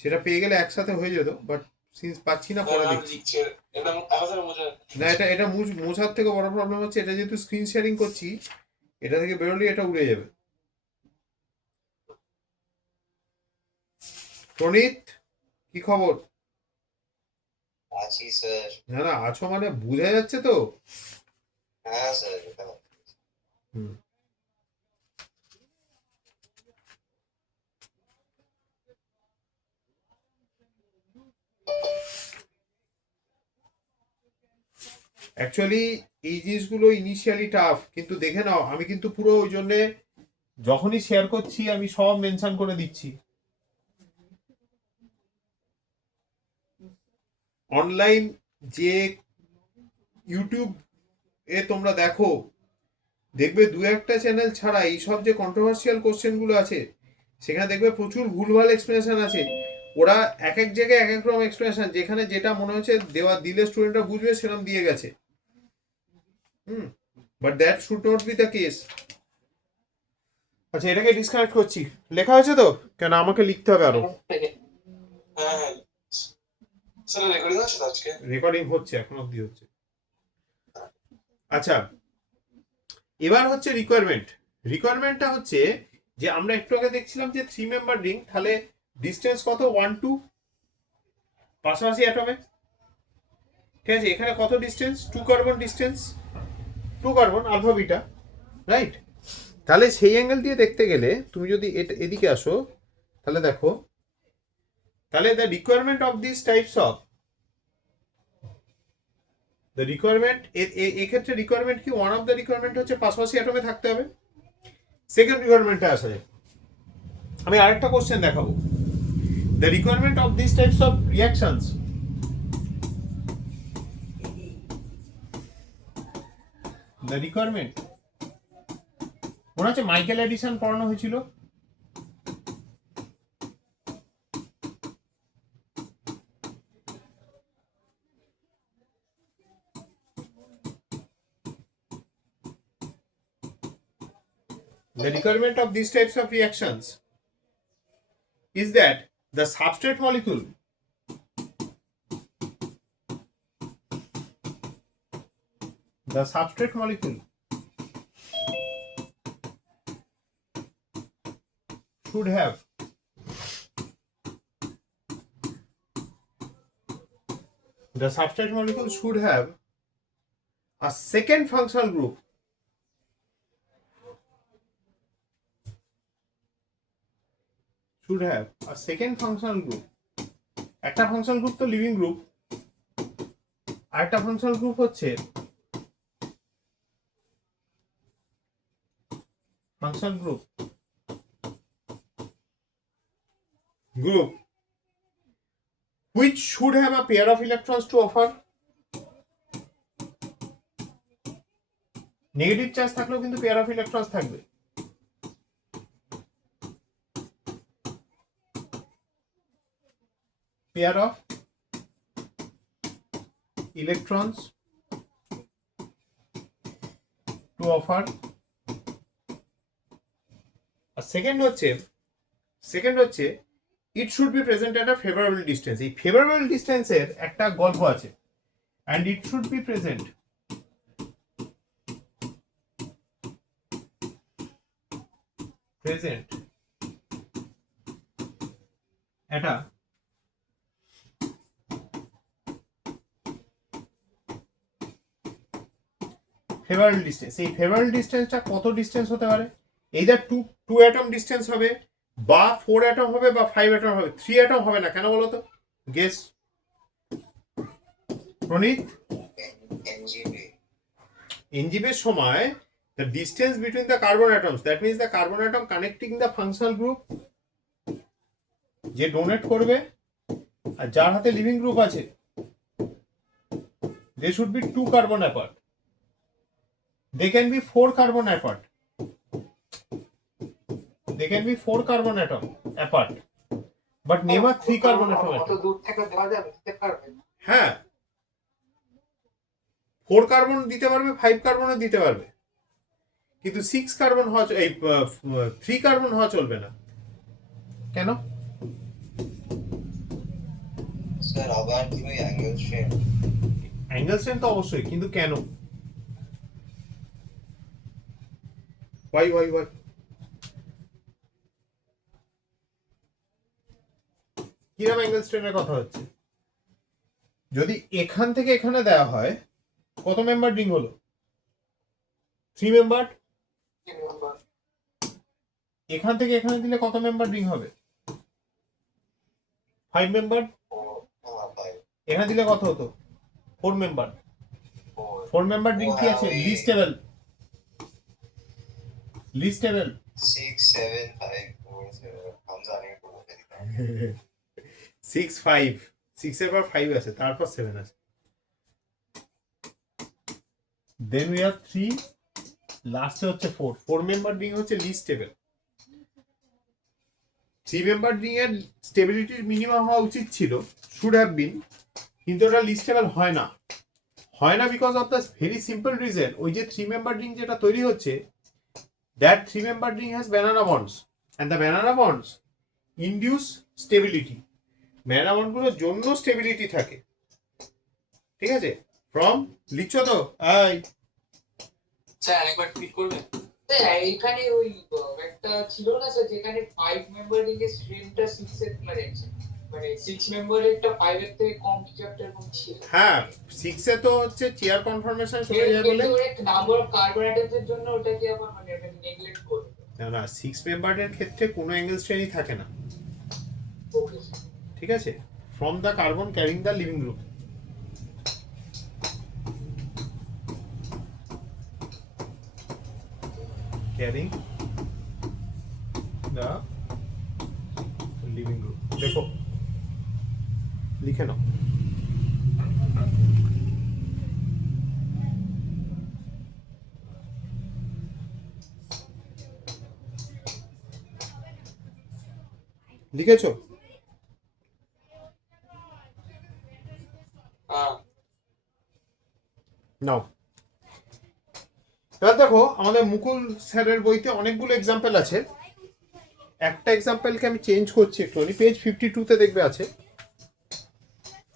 সেটা পেয়ে গেলে একসাথে হয়ে যেত, বাট সিন্স পাচ্ছি না, না, পরে আমি দেখছি। লিখছি এটা আমাদের মজা। না, এটা মোছার থেকে বড় প্রবলেম হচ্ছে, এটা যেহেতু স্ক্রিন শেয়ারিং করছি, এটা থেকে বেরোলে এটা উড়ে যাবে। প্রণীত, কি খবর? আছি স্যার। না না, আছো মানে বোঝা যাচ্ছে তো। হ্যাঁ স্যার। হুম। অ্যাকচুয়ালি এই জিনিসগুলো ইনিশিয়ালি টাফ, কিন্তু দেখে নাও আমি কিন্তু পুরো ওই জন্যে যখনই শেয়ার করছি আমি সব মেনশন করে দিচ্ছি। অনলাইন যে ইউটিউব এ তোমরা দেখো, দেখবে দু একটা চ্যানেল ছাড়া এইসব যে কন্ট্রোভার্সিয়াল কোশ্চেনগুলো আছে সেখানে দেখবে প্রচুর ভুলভাল এক্সপ্লেনেশন আছে। ওরা এক এক জায়গায় এক এক রকম এক্সপ্লেনেশন, যেখানে যেটা মনে হচ্ছে দিলে স্টুডেন্টরা বুঝবে সেরকম দিয়ে গেছে। But that should not be the case. আচ্ছা, এটাকে ডিসকানেক্ট করছি। লেখা হয়েছে তো? কেন আমাকে লিখতে হবে আরো। হ্যাঁ হ্যাঁ স্যার, রেকর্ডিং আছে তো আজকে? রেকর্ডিং হচ্ছে, এখন অবধি হচ্ছে। আচ্ছা, এবার হচ্ছে রিকোয়ারমেন্ট। রিকোয়ারমেন্টটা হচ্ছে যে আমরা একটু আগে দেখছিলাম যে 3 মেম্বার রিং, তাহলে ডিস্টেন্স কত? 1 2, পাশাপাশি অ্যাটমে। ঠিক আছে, এখানে কত distance? 2 carbon distance, 2 carbon alpha beta, right? তাহলে সেই অ্যাঙ্গেল দিয়ে দেখতে গেলে তুমি যদি এদিকে আসো, তাহলে দেখো, তাহলে the requirement of this types of the requirement, এক্ষেত্রে রিকোয়ারমেন্ট কি? ওয়ান অফ দ্য রিকোয়ারমেন্ট হচ্ছে পাশাপাশি অ্যাটমে থাকতে হবে। সেকেন্ড রিকোয়ারমেন্টে আসা যায়। আমি আরেকটা কোশ্চেন দেখাবো। The requirement of this types of reactions, the requirement, মনে হচ্ছে মাইকেল এডিসন পড়ানো হয়েছিল। The requirement of these types of reactions is that the substrate molecule should have a second functional group একটা ফাংশনাল গ্রুপ তো leaving group, আরেকটা functional group হচ্ছে functional group which should have a pair of electrons to offer. Negative charge থাকলেও কিন্তু pair of electrons থাকবে। Pair of electrons to offer. আর second হচ্ছে it should be present at a favourable distance. এই favourable ডিস্টেন্সের একটা গল্প আছে, and it should be present at a favourable distance. এই ফেভারেবল ডিস্টেন্সটা কত ডিস্টেন্স হতে পারে? এইদার টু অ্যাটম ডিস্টেন্স হবে, বা 4 অ্যাটম হবে, বা 5 অ্যাটম হবে। 3 অ্যাটম হবে না, কেন বলো তো? গেস প্রণীত। এনজিবির সময় the distance between the carbon atoms, that means the carbon atom connecting the functional group যে ডোনেট করবে আর যার হাতে লিভিং গ্রুপ আছে, they should be 2 carbon apart. They can be 4 carbon apart. They can be 4 carbon atom apart, but never 3 carbon atom apart. কত দূর থেকে দেওয়া যাবে দিতে পারবে? হ্যাঁ, 4 কার্বন দিতে পারবে, 5 কার্বনও দিতে পারবে, কিন্তু 6 কার্বন হওয়া, এই 3 কার্বন হওয়া চলবে না। কেন? স্যার আবার কি ওই অ্যাঙ্গেল স্ট্রেন? অ্যাঙ্গেল স্ট্রেন তো অবশ্যই, কিন্তু কেন? ওয়াই কিরকম অ্যাঙ্গেল স্ট্রেনের কথা হচ্ছে? যদি এখান থেকে এখানে দেওয়া হয়, কত মেম্বার রিং হলো? 3 মেম্বার। এখান থেকে এখানে দিলে কত মেম্বার রিং হবে? 5 মেম্বার। এখানে দিলে কত হতো? 4 মেম্বার। 4 মেম্বার রিং কি আছে? লিস্টেবল। 6 7 5 4 7 হামজা আগে তো বলে দিতাম। 6 5 6 এর পর 5 আছে, তারপর 7 আছে। দেন উই হ্যাভ 3, লাস্টে হচ্ছে 4 মেম্বার রিং হচ্ছে লিস্টেবল। 3 মেম্বার রিং এর স্টেবিলিটির মিনিমাম হওয়া উচিত ছিল, শুড হ্যাভ বিন, কিন্তু ওটা লিস্টেবল হয় না because of the very simple reason, ওই যে 3 মেম্বার রিং যেটা তৈরি হচ্ছে, that 3 member ring has banana bonds and the banana bonds induce stability. banana bond গুলোর জন্য স্টেবিলিটি থাকে, ঠিক আছে? ফ্রম লিখছো তো? স্যার আরেকবার রিপিট করবেন? স্যার এখানে ওই একটা ছিল না স্যার, যেখানে 5 মেম্বার লিগে স্ট্রিমটা 6 এর মানে 6 মেম্বারেরটা 5 এর থেকে কম কিছু একটা এরকম ছিল। হ্যাঁ, 6 এ তো হচ্ছে চেয়ার কনফার্মেশন চলে যায় বলে, নাম্বার অফ কার্বন অ্যাটমসের জন্য ওটাকে আবার মানে এটা নেগলেক্ট করবে। না 6 মেম্বারের ক্ষেত্রে কোনো অ্যাঙ্গেল স্ট্রেনই থাকে না, ওকে ঠিক আছে? From the carbon carrying the leaving group. Carrying the leaving group. দেখো লিখে নাও। লিখেছো? নাও, এবার দেখো আমাদের মুকুল স্যারের বইতে অনেকগুলো এক্সাম্পল আছে। একটা এক্সাম্পলকে আমি চেঞ্জ করছি একটুখানি, পেজ 52-তে দেখবে আছে।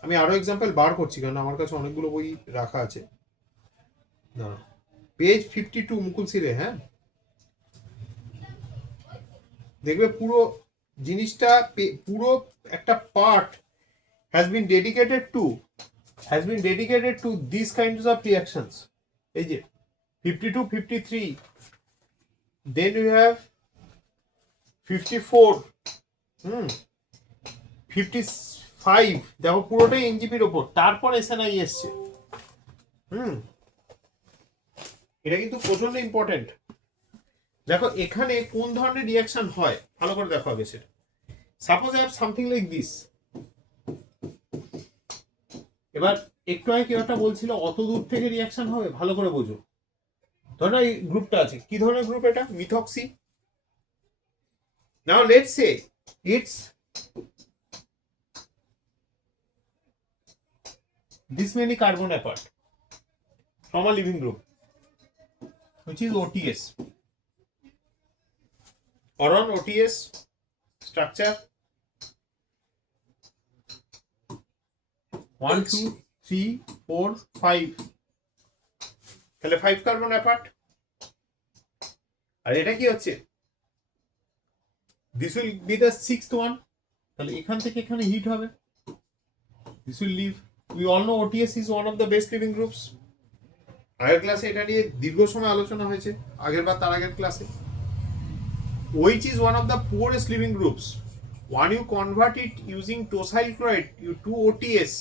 আমি আরো এক্সাম্পল বার করছি কারণ আমার কাছে অনেকগুলো বই রাখা আছে। না, পেজ 52 মুকুল সিরে, হ্যাঁ দেখবে পুরো জিনিসটা, পুরো একটা part has been dedicated to these kinds of reactions. এই যে 52 53, then you have 54, 55, দেখো পুরোটাই এনজিপির ওপর, তারপর এসএনআই এসছে। এটা কিন্তু প্রচন্ড ইম্পর্টেন্ট। দেখো এখানে কোন ধরনের রিয়াকশন হয় ভালো করে দেখো আগে সেটা। Suppose I have something like this. এবার একটু আগে কেউ একটা বলছিল অত দূর থেকে রিয়াকশন হবে, ভালো করে বোঝো। ধরো এই গ্রুপটা আছে, কি ধরনের গ্রুপ এটা? Methoxy. Now let's say it's this many carbon apart from a living group which is OTS, or on OTS structure 1 2 3 4 5, তাহলে 5 কার্বন অ্যাপার্ট। আর এটা কি হচ্ছে? this will be the 6th one, তাহলে এখান থেকে এখানে হিট হবে, this will leave. We all know OTS is one of the best living groups. আগের ক্লাসে এটা নিয়ে দীর্ঘ সময় আলোচনা হয়েছে, আগের বা তার আগের ক্লাসে। which is one of the poorest living groups. When you convert it using tosyl chloride to OTS,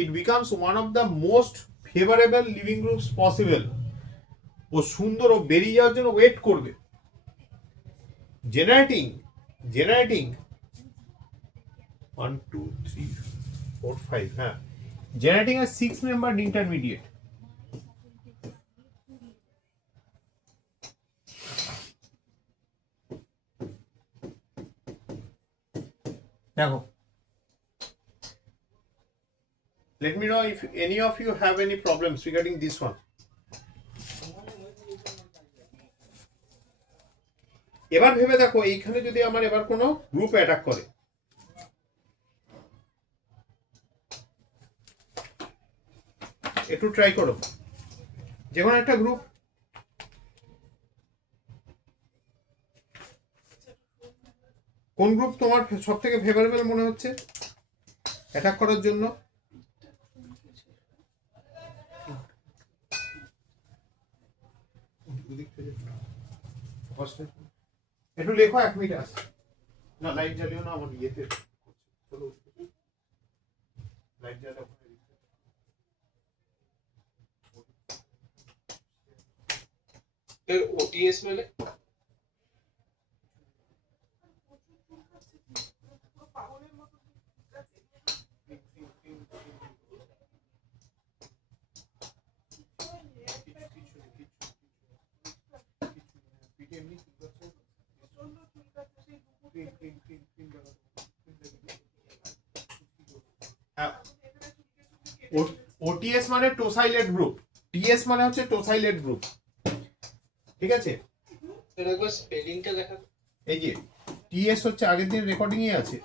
it becomes one of the most favorable living groups possible. ও সুন্দর ও বেরিয়ে যাওয়ার জন্য ওয়েট করবে। জেনারেটিং 1 2 3 4 5, হ্যাঁ, generating a 6-membered intermediate. দেখো, let me know if any of you have any problems regarding this one. এবার ভেবে দেখো, এইখানে যদি আমার এবার কোনো গ্রুপ অ্যাটাক করে, একটু ট্রাই করো যে কোনো একটা গ্রুপ। কোন গ্রুপ তোমার সব থেকে ফেভারেবল মনে হচ্ছে অ্যাটাক করার জন্য? একটু লেখো, 1 মিনিট আছে না, লাইট জ্বালিও না, আমার ইয়েতে চলো লাইট জ্বালাও। ওটিএস মানে ওটিএস মানে টোসাইলেট গ্রুপ, টিএস মানে হচ্ছে টোসাইলেট গ্রুপ, ঠিক আছে? এর একবার স্পেলিংটা দেখা। এই যে টিএস হচ্ছে আগের দিন রেকর্ডিং এ আছে,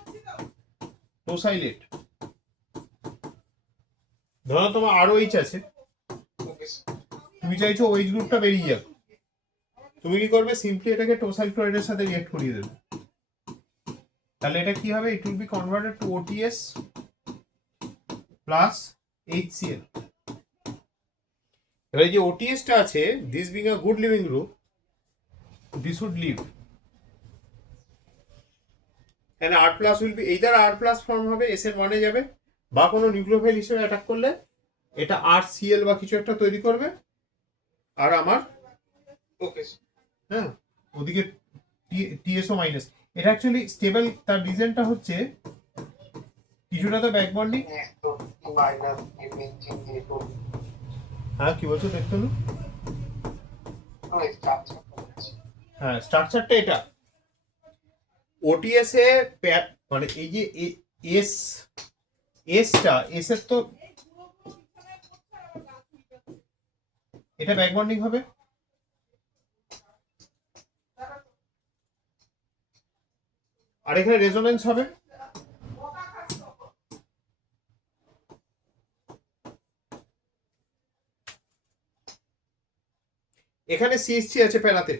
টোসাইলেট। ধরো তোমার আরো এইচ আছে, ওকে তুমি চাইছো ওই গ্রুপটা বেরিয়ে যাবে, তুমি কি করবে, সিম্পলি এটাকে টোসাইল ক্লোরাইডের সাথে রিঅ্যাক্ট করিয়ে দেবে, তাহলে এটা কি হবে, it will be converted to OTS plus HCl। এবারে যে ওটিএসটা আছে, this being a good leaving group, this would leave and R plus will be either R plus form হবে, SN1 এ যাবে, বা কোনো নিউক্লিওফাইল হিসেবে অ্যাটাক করলে এটা RCl বা কিছু একটা তৈরি করবে, আর আমার ওকে হ্যাঁ ওদিকে টিএসও মাইনাস। এটা অ্যাকচুয়ালি স্টেবল, তার রিজনটা হচ্ছে কিছুটা তো ব্যাক বন্ডিং। হ্যাঁ কি বলছো দেখতে না? হ্যাঁ স্ট্রাকচারটা এটা ওটিএস এ মানে এই যে এস এসটা এস এর তো এটা ব্যাক বন্ডিং হবে, আর এখানে রেজোনেন্স হবে। এখানে সিএসসি আছে প্যারাতে,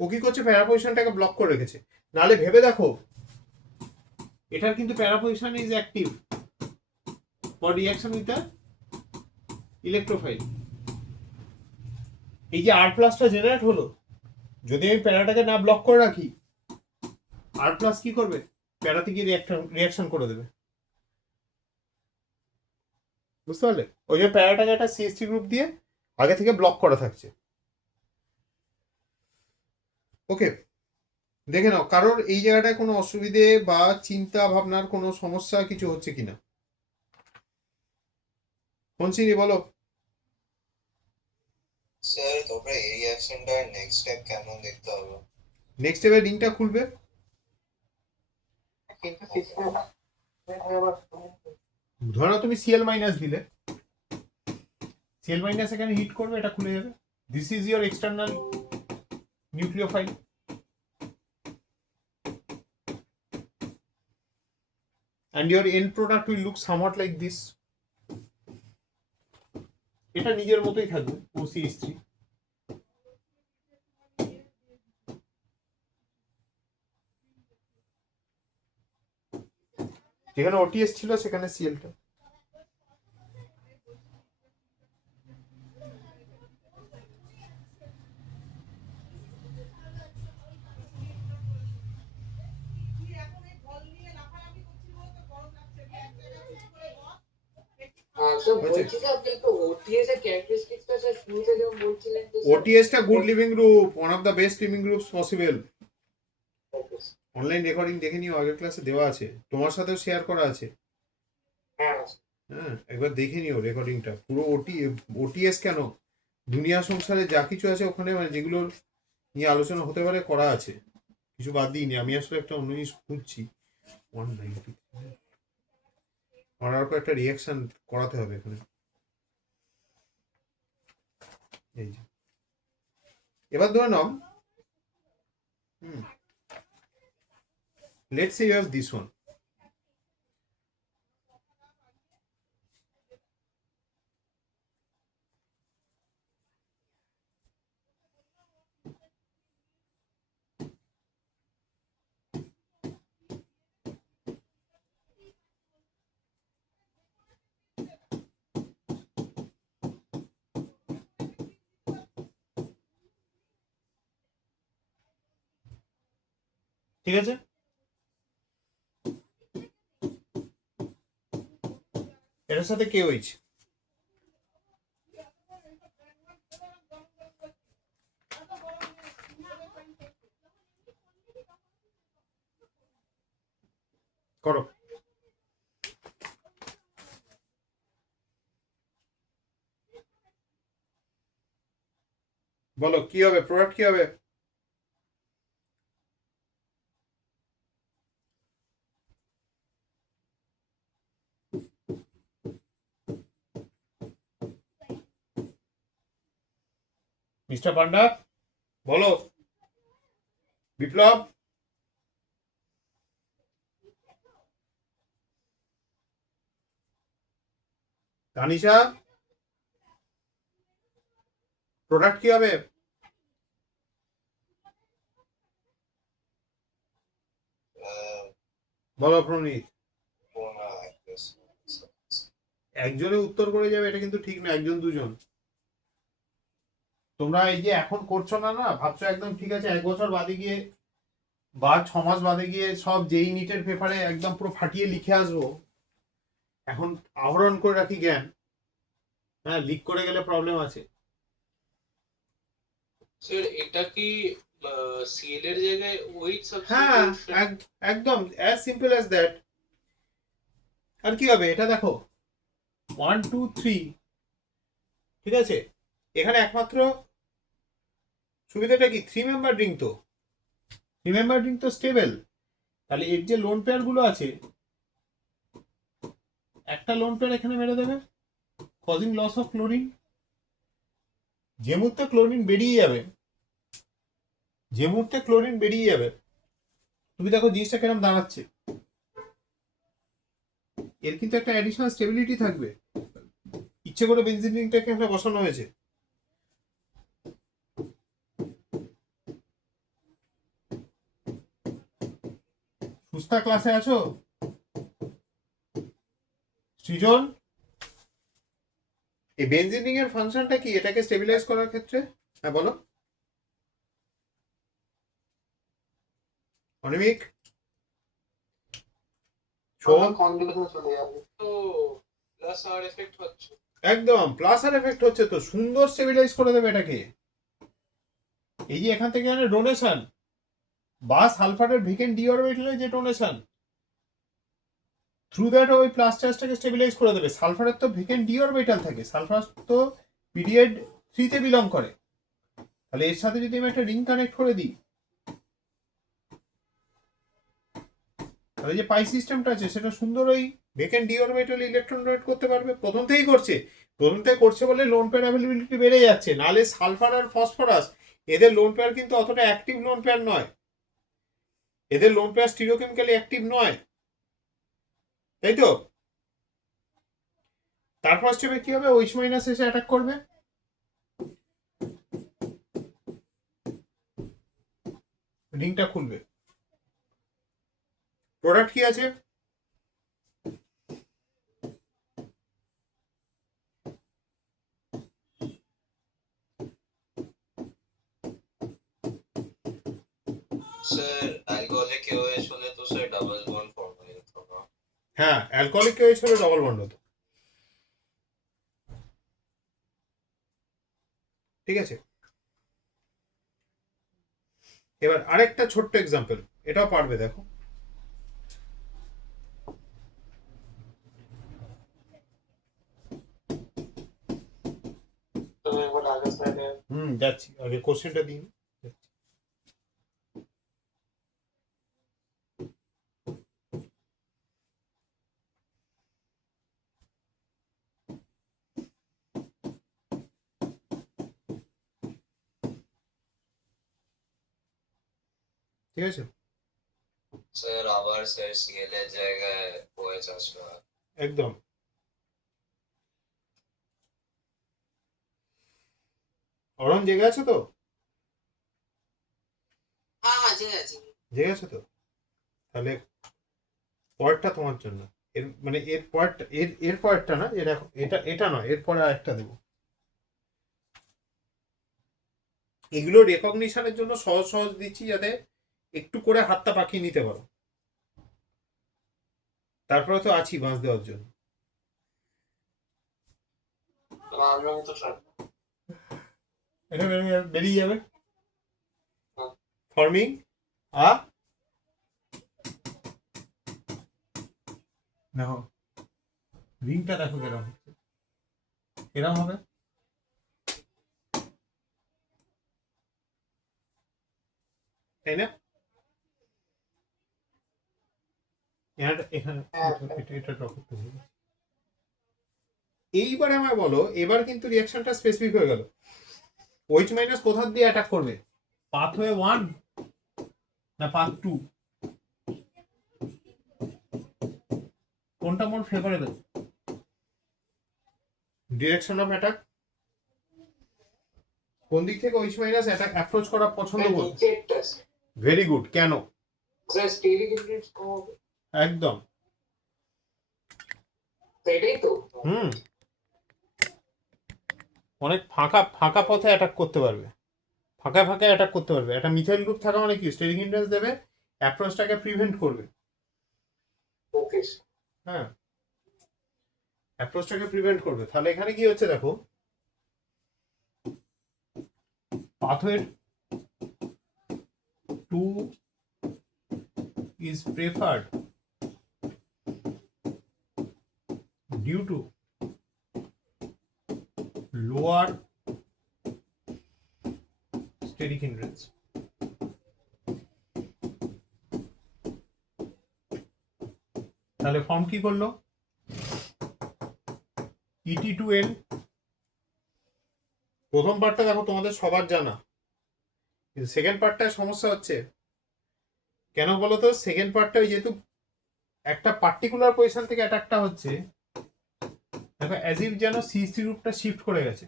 ও কি করছে, প্যারা পজিশনটাকে ব্লক করে রেখেছে। নালে ভেবে দেখো, এটার কিন্তু প্যারা position is active for reaction with the electrophile. এই যে আর প্লাসটা জেনারেট হলো, যদি আমি প্যারাটাকে না ব্লক করে রাখি, আর প্লাস কি করবে, প্যারাতে গিয়ে রিঅ্যাকশন করে দেবে, বুঝতে পারলে? ওই যে প্যারাটাকে একটা সিএসসি গ্রুপ দিয়ে আগে থেকে ব্লক করা থাকছে। ওকে, দেখে নাও কারোর এই জায়গাটায় কোনো অসুবিধে বা চিন্তা ভাবনার কোনো সমস্যা কিছু হচ্ছে কিনা। হনসিনি বলো। স্যার তারপরে এই রিঅ্যাকশনটা নেক্সট স্টেপ কেমন দেখতে হবে? নেক্সট স্টেপে লিঙ্কটা খুলবে, ধরো তুমি সিএল মাইনাস দিলে, সিএল মাইনাস এখানে হিট করবে, এটা খুলে যাবে। This is your external nucleophile. And your end product will look somewhat like this. এটা নিজের মতোই থাকবে OCH3। যেখানে ওটিএস ছিল সেখানে সিএলটা। ওটিএসটা good leaving group, one of the best leaving groups possible. Online recording দেখে নিও, আগের ক্লাসে দেওয়া আছে, তোমার সাথেও শেয়ার করা আছে। হ্যাঁ একবার দেখে নিও রেকর্ডিংটা পুরো। ওটিএস কেন, দুনিয়া সংসারে যা কিছু আছে ওখানে, মানে যেগুলো নিয়ে আলোচনা হতে পারে করা আছে, কিছু বাদ দিইনি। আমি আসলে একটা অন্য জিনিস খুঁজছি। 190 আর একটা রিঅ্যাকশন করাতে হবে এখানে। এই যে এবার ধরে নাও, let's say you have this one, ঠিক আছে, এটার সাথে কে হয়েছে? করো। বলো কি হবে, প্রোডাক্ট কি হবে? মিস্টার পান্ডা বলো। বিপ্লব, তানিশা, প্রোডাক্ট কি হবে? বলো প্রণীত। একজনে উত্তর করে যাবে এটা কিন্তু ঠিক না, একজন দুজন। তোমরা এই যে এখন করছো না না, ভাবছো একদম ঠিক আছে 1 বছর বাদে গিয়ে বা 6 মাস বাদে গিয়ে সব যেই নিটের পেপারে একদম পুরো ফাটিয়ে লিখে আসবো। এখন আহরণ করে রাখি জ্ঞান, হ্যাঁ লিক করে গেলে প্রবলেম আছে। স্যার এটা কি সিএল এর জায়গায় উইথ হ্যাঁ সাবস্টিটিউশন? একদম অ্যাজ সিম্পল অ্যাজ দ্যাট। আর কি হবে এটা দেখো, 1 2 3, ঠিক আছে। এখানে একমাত্র সুবিধাটা কি, 3 মেম্বার রিং, তো 3 মেম্বার রিং তো স্টেবল। তাহলে এর যে লোন পেয়ার গুলো আছে, একটা লোন পেয়ার এখানে মেরে দেবে, কজিং লস অফ ক্লোরিন। যে মুহূর্তে ক্লোরিন বেরিয়ে যাবে, যে মুহূর্তে ক্লোরিন বেরিয়ে যাবে, তুমি দেখো জিনিসটা কেরম দাঁড়াচ্ছে। এর কিন্তু একটা অ্যাডিশনাল স্টেবিলিটি থাকবে। ইচ্ছে করে বেনজিন রিংটাকে এখানে বসানো হয়েছে। সুস্থা ক্লাসে আছো? সৃজন, এই বেনজিন রিং এর ফাংশনটা কি এটাকে স্টেবিলাইজ করার ক্ষেত্রে? হ্যাঁ বলো। অনিমিক, শোন, তো প্লাস আর এফেক্ট হচ্ছে। একদম প্লাস আর এফেক্ট হচ্ছে, তো সুন্দর স্টেবিলাইজ করে দেবে এটাকে। এই যে এখান থেকে ডোনেশন বা সালফারের ভিকেন্ট ডি অরবিটালের যে ডোনেশন, থ্রু দ্যাট ওই প্লাস চার্জটাকে স্টেবিলাইজ করে দেবে। সালফারের তো ভিকেন্ট ডি অরবিটাল থাকে, সালফার তো পিরিয়ড 3 তে বিলং করে। তাহলে এর সাথে যদি আমি একটা রিং কানেক্ট করে দিই, তাহলে যে পাই সিস্টেমটা আছে সেটা সুন্দর ওই vacant D orbital electron donate করতে পারবে। প্রথম থেকেই করছে, প্রথম থেকে করছে বলে লোন পেয়ার অ্যাভেলেবিলিটি বেড়ে যাচ্ছে। নাহলে সালফার আর ফসফরাস এদের লোন পেয়ার কিন্তু অতটা অ্যাক্টিভ লোন পেয়ার নয়, এদের লোন পেয়ার স্টিরিওকেমিক্যালি অ্যাক্টিভ নয়, তাই তো। তারপর স্টেপে কি হবে, ওইচ মাইনাস এসে অ্যাটাক করবে, রিংটা খুলবে। প্রোডাক্ট কি আছে? স্যার অ্যালকোহলিক OH হলে তো স্যার ডাবল বন্ড ফর্ম হয়ে যেত না? হ্যাঁ অ্যালকোহলিক ওইচ হলে ডবল বন্ড হতো, ঠিক আছে। এবার আরেকটা ছোট্ট এক্সাম্পল, এটাও পারবে দেখো। যাচ্ছি, আগে কোশ্চেনটা দিন। ঠিক আছে, স্যার আবার স্যার সিএল এর জায়গায় OH আসবে। একদম। অরণ জেগে আছো তো? হ্যাঁ জেগে আছি। জেগে আছো তো? তাহলে পরেরটা তোমার জন্য। এর মানে এর পরেরটা, এর পরেরটা না, এটা নয়, এর পরে আরেকটা দেবো। এগুলো রেকগনিশনের জন্য সহজ সহজ দিচ্ছি, যাতে একটু করে হাতটা পাকিয়ে নিতে পারো, তারপরে তো আছি বাঁশ দেওয়ার জন্য। আমি তো try এটা বেরিয়ে যাবে ফর্মিং আ দেখো রিংটা দেখো কেরম হচ্ছে, এরম হবে। তাই না? এখানে এটা ড্র করতে হবে। এইবার আমায় বলো, এবার কিন্তু রিঅ্যাকশনটা স্পেসিফিক হয়ে গেল। OH মাইনাস কোথা দিয়ে অ্যাটাক করবে, পাথওয়ে 1 না পাথ 2, কোনটা মোর ফেভারেবল ডিরেকশন অফ অ্যাটাক, কোন দিক থেকে OH মাইনাস অ্যাটাক অ্যাপ্রোচ করা পছন্দ করবে? নিচেরটা ভেরি গুড। কেন? স্যার স্টেরিক ইন্ডেক্স কম হবে, একদম। সেটাই তো। অনেক ফাঁকা ফাঁকা পথে অ্যাটাক করতে পারবে, ফাঁকা ফাঁকা অ্যাটাক করতে পারবে। একটা মিথাইল গ্রুপ থাকা মানে কি, স্টেরিক হিন্ড্রেন্স দেবে, অ্যাপ্রোচটাকে প্রিভেন্ট করবে। ওকে হ্যাঁ, অ্যাপ্রোচটাকে প্রিভেন্ট করবে। তাহলে এখানে কি হচ্ছে দেখো, pathway 2 is preferred due to lower steric hindrance. তাহলে ফর্ম কি করলো, ET2N। প্রথম পার্টটা দেখো তোমাদের সবার জানা, কিন্তু সেকেন্ড পার্টটায় সমস্যা হচ্ছে। কেন বলো তো? সেকেন্ড পার্টটা যেহেতু একটা পার্টিকুলার পজিশন থেকে অ্যাটাকটা হচ্ছে, দেখো অ্যাজ ইফ যেন CC গ্রুপটা শিফট করে গেছে।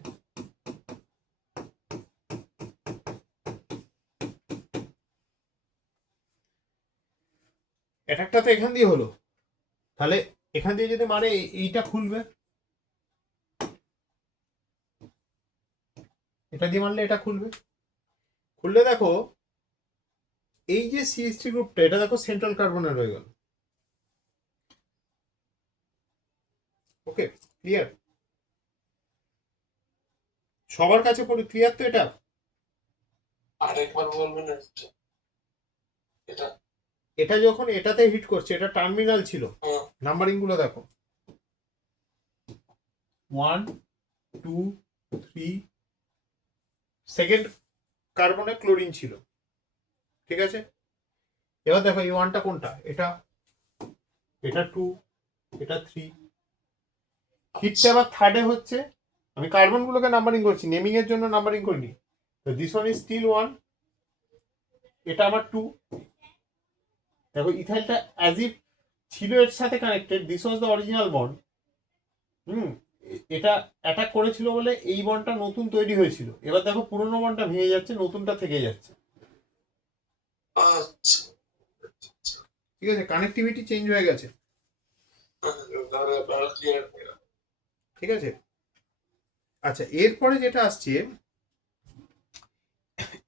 অ্যাটাকটা তো এখান দিয়ে হলো, তাহলে এখান দিয়ে যদি মারে এইটা খুলবে, এটা দিয়ে মারলে এটা খুলবে। খুললে দেখো এই যে CH3 গ্রুপটা, এটা দেখো সেন্ট্রাল কার্বনে রয়ে গেল। ওকে, ক্লিয়ার? সবার কাছে পুরো ক্লিয়ার তো এটা? আরেকবার বলবেন এটা এটা যখন এটাতে হিট করছে, এটা টার্মিনাল ছিল, নাম্বারিং গুলো দেখো 1 2 3, সেকেন্ড কার্বনে ক্লোরিন ছিল, ঠিক আছে? এবার দেখো এই 1টা কোনটা, এটা 2, এটা 3, হিটটা আবার থার্ডে হচ্ছে। আমি কার্বন গুলোকে নাম্বারিং করছি, নেমিং এর জন্য নাম্বারিং করিনি। তো দিস ওয়ান ইজ স্টিল 1, এটা আমার 2। দেখো ইথাইলটা অ্যাজ ইফ ছিল এর সাথে connected, this was the original bond. এটা অ্যাটাক করেছিল বলে এই বন্ডটা নতুন তৈরি হয়েছিল। এবার দেখো পুরোনো বন্ডটা ভেঙে যাচ্ছে, নতুনটা থেকে যাচ্ছে। আচ্ছা ঠিক আছে, কানেক্টিভিটি চেঞ্জ হয়ে গেছে। ঠিক আছে, আচ্ছা এরপরে যেটা আসছে,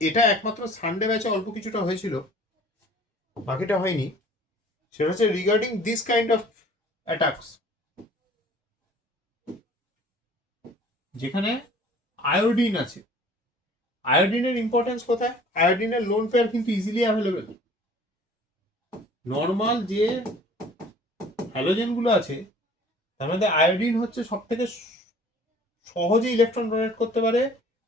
এটা একমাত্র সানডে ব্যাচে অল্প কিছুটা হয়েছিল, বাকিটা হয়নি। সেটা হচ্ছে regarding this kind of attacks, যেখানে আয়োডিন আছে। আয়োডিনের ইম্পর্টেন্স কোথায়? আয়োডিনের লোন পেয়ার কিন্তু ইজিলি অ্যাভেলেবেল। নর্মাল যে হ্যালোজেন গুলো আছে তার মধ্যে আয়োডিন হচ্ছে সব থেকে সহজে ইলেকট্রন ডোনেট করতে পারে।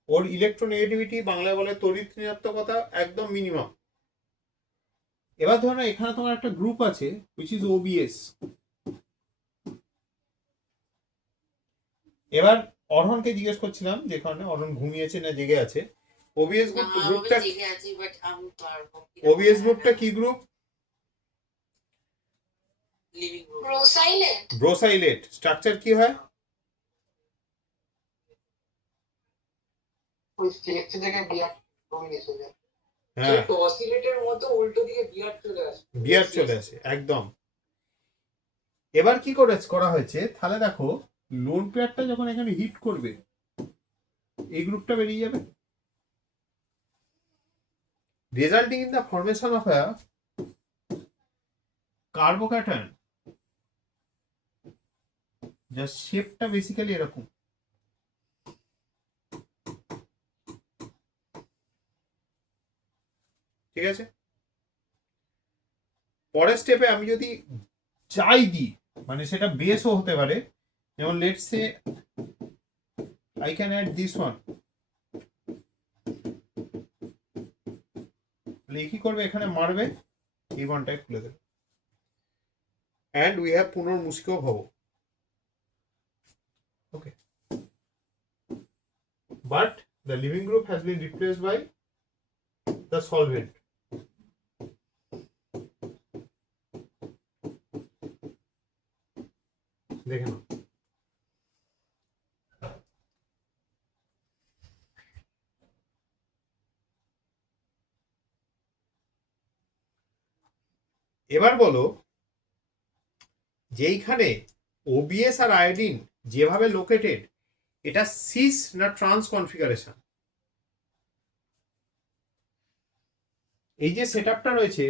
ওর ইলেকট্রোনেগেটিভিটি, বাংলায় বলে তড়িৎ ঋণাত্মকতা, একদম মিনিমাম। এবার ধরো এখানে তোমার একটা গ্রুপ আছে which is OBS। এবার অরহনকে জিজ্ঞেস করছিলাম, যে কারণে অরহন ঘুমিয়েছে না জেগে আছে, OBS গ্রুপটা OBS গ্রুপটা কি গ্রুপ? ব্রোসাইলেট। স্ট্রাকচার কি হয়? ওই CH থেকে বিয়ার কমিনেশন যায়, হ্যাঁ, অসিলেটের মতো উল্টো দিকে বিয়ার চলে আসে, বিয়ার চলে আসে, একদম। এবার কি করা হয়েছে, তাহলে দেখো লোন পেয়ারটা যখন এখানে হিট করবে, এই গ্রুপটা বেরিয়ে যাবে। resulting in the formation of a carbocation. Just শেপটা বেসিক্যালি এরকম। ঠিক আছে, পরের স্টেপে আমি যদি যাই দিই, মানে সেটা বেসও হতে পারে, যেমন let's say I can add this one, তাহলে কি করবে, এখানে মারবে, এই বনটাকে খুলে দেবে, অ্যান্ড উই হ্যাভ পুনর্মুষিকও ভব। Okay, but the leaving group has been replaced by the solvent. দেখে নাও, এবার বলো যেইখানে ওবিএস আর আয়োডিন যেভাবে লোকেটেড, এটা সিস না ট্রান্স কনফিগারেশন? এই যে সেটআপটা রয়েছে,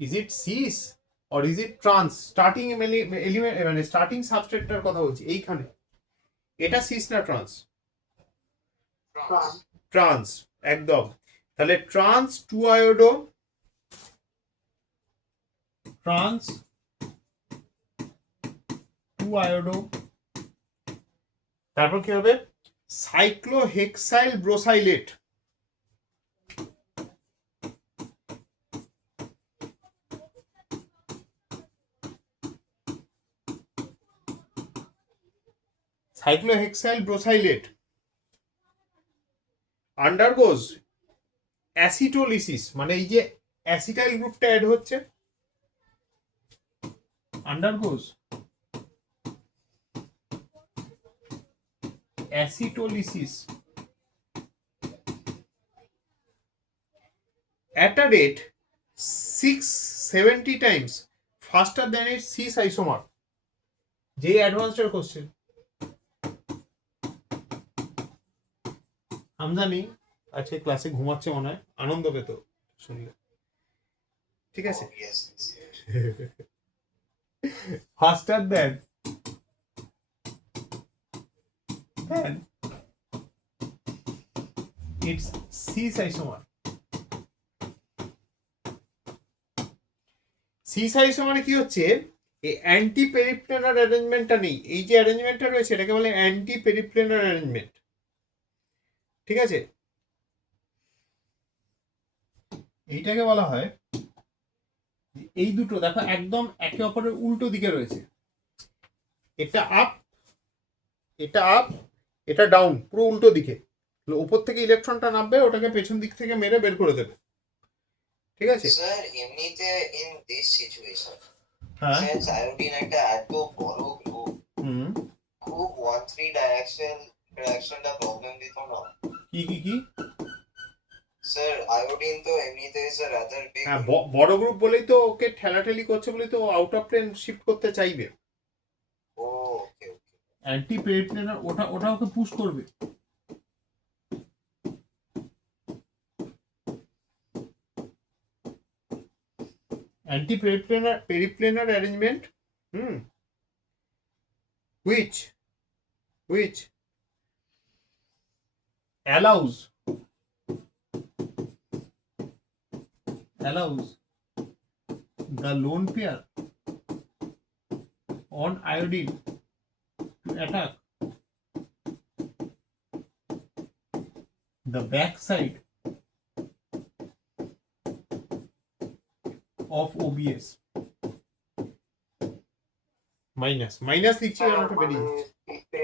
is it cis or is it trans? Starting element মানে স্টার্টিং সাবস্ট্রেটটার কথা বলছি, এইখানে এটা সিস না ট্রান্স? ট্রান্স, একদম। তাহলে trans two iodo, trans two iodo, তারপর কি হবে, সাইক্লোহেক্সাইল ব্রোসাইলেট, সাইক্লোহেক্সাইল ব্রোসাইলেট আন্ডারগোজ অ্যাসিটোলিসিস, মানে এই যে অ্যাসিটাইল গ্রুপটা অ্যাড হচ্ছে, আন্ডারগোজ অ্যাসিটোলিসিস at a rate 670 times faster than its cis isomer. যে অ্যাডভান্সড কোশ্চেন আমজানি আজকে ক্লাসে ঘুমাচ্ছে মনে হয়, আনন্দ পেত শুনলে। ঠিক আছে, faster then it's cis isomer. Cis আইসোমারে কি হচ্ছে, এই অ্যান্টি পেরিপ্লেনার অ্যারেঞ্জমেন্টটা নেই, এই যে অ্যারেঞ্জমেন্টটা রয়েছে এটাকে বলে অ্যান্টি পেরিপ্লেনার অ্যারেঞ্জমেন্ট। ঠিক আছে, এইটাকে বলা হয়, এই দুটো দেখো একদম একে অপরের উল্টো দিকে রয়েছে, এটা আপ, এটা আপ, এটা ডাউন, পুরো উল্টো দিকে। উপর থেকে ইলেকট্রনটা নামবে, ওটাকে পেছন দিক থেকে মেরে বের করে দেবে। ঠিক আছে স্যার, এমনিতে ইন দিস সিচুয়েশন, হ্যাঁ, সিন্স আয়োডিন একটা এত বড় গ্রুপ, খুব 1-3 ডাইরেকশনটা প্রবলেম দিত না? কি স্যার, আয়োডিন তো এমনিতে স্যার রাদার বিগ। হ্যাঁ, বড় গ্রুপ বলেই তো ওকে ঠেলাঠেলি করছে, বলেই তো আউট অফ প্লেন শিফট করতে চাইবে। ও ওকে ওকে। অ্যান্টি পেরিপ্লেনার ওটা ওকে পুশ করবে। Anti periplanar arrangement, which allows the lone pair on iodine to attack the backside of OBS. Minus লিখছি, কারণটা বেরিয়ে যাচ্ছে।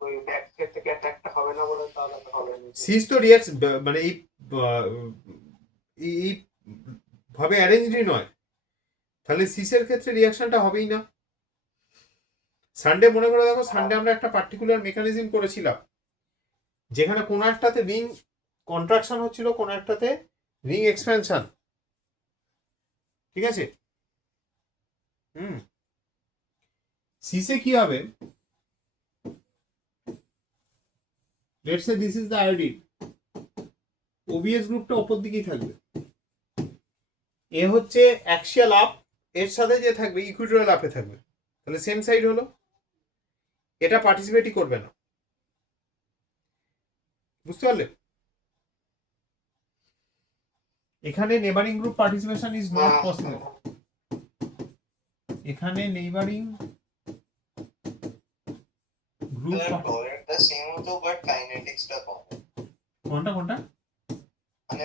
ওই ব্যাক সাইড থেকে অ্যাটাকটা হবে না বলে তাহলে তো হবে না। সিস তো রিয়াক্ট মানে এই ভাবে অ্যারেঞ্জডই নয়, তাহলে সিসের ক্ষেত্রে রিয়াকশনটা হবেই না। সানডে মনে করে দেখো, সানডে আমরা একটা পার্টিকুলার মেকানিজম করেছিলাম, যেখানে কোনো একটাতে রিং কন্ট্রাকশন হচ্ছিল, কোনো একটাতে রিং এক্সপ্যানশন। ঠিক আছে, সিসে কি হবে, let's say this is the iodine, OBS গ্রুপটা ওপর দিকেই থাকবে। এ হচ্ছে অ্যাক্সিয়াল আপ, এর সাথে যে থাকবে ইকুইটোরিয়াল আপে থাকবে, তাহলে সেম সাইড হলো। এটা পার্টিসিপেটই করবে না, বুঝতে পারলে? এখানে neighbouring group participation is not possible. এখানে নেবারিং গ্রুপ প্রোডাক্টটা সেম হতো বাট কাইনেটিক্সটা কম। কোনটা কোনটা? মানে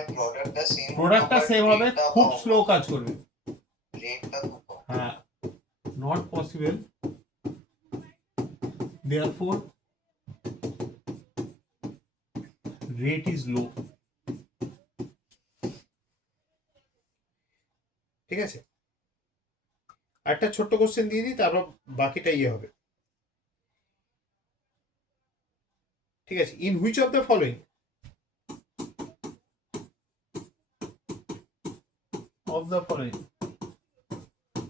প্রোডাক্টটা সেম হবে, খুব স্লো কাজ করবে, রেটটা খুব কম। হ্যাঁ, not possible, therefore rate is low. ঠিক আছে, একটা ছোট্ট কোশ্চেন দিয়ে দিই, তারপর বাকিটা ইয়ে হবে। ঠিক আছে, in which of the following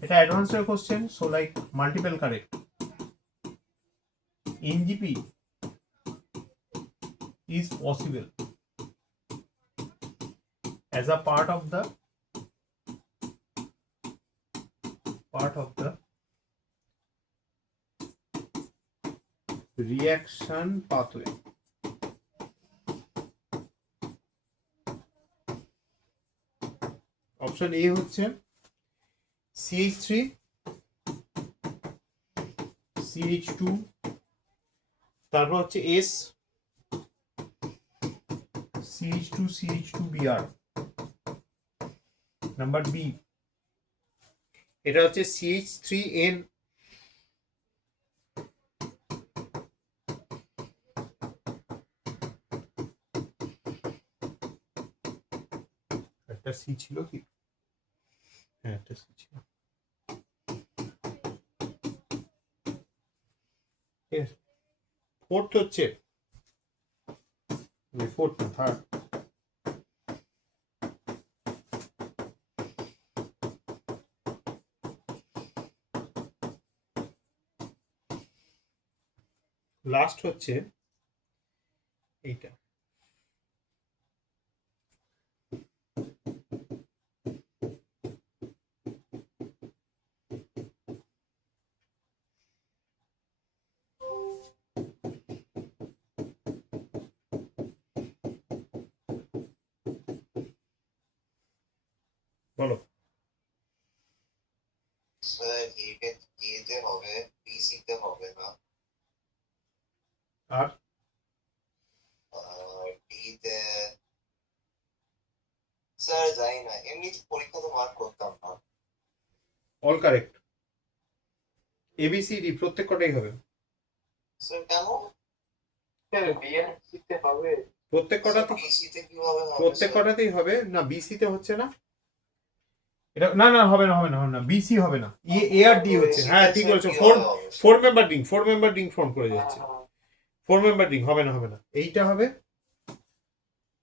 এটা advanced question, so like multiple correct. NGP is possible as a part of the reaction pathway. Option A হচ্ছে CH3 CH2, তারপর হচ্ছে S CH2 CH2Br। Number B, এটা হচ্ছে CH3N একটা C ছিল কি? হ্যাঁ, একটা সি ছিল। ঠিক আছে, ফোর্থ হচ্ছে ফোর্থ না, থার্ড। লাস্ট হচ্ছে এইটা। বলো। স্যার এটা তে হবে, পিসি তে হবে না। আর ডি তে স্যার যাই না, এমনি পরীক্ষা তো মার্ক করতাম না। অল কারেক্ট, ABCD প্রত্যেক কটাই হবে। স্যার কেন? স্যার বিএনসি তে হবে। প্রত্যেক কটাতে, পিসি তে কিভাবে হবে? প্রত্যেক কটাতেই হবে না, BC তে হচ্ছে না এটা। না না, হবে না, হবে না, হবে না, BC হবে না, A আর D হচ্ছে। হ্যাঁ ঠিক বলেছো, ফোর মেম্বার রিং ফর্ম করে যাচ্ছে। 4 মেম্বার রিং হবে না, হবে না, এইটা হবে।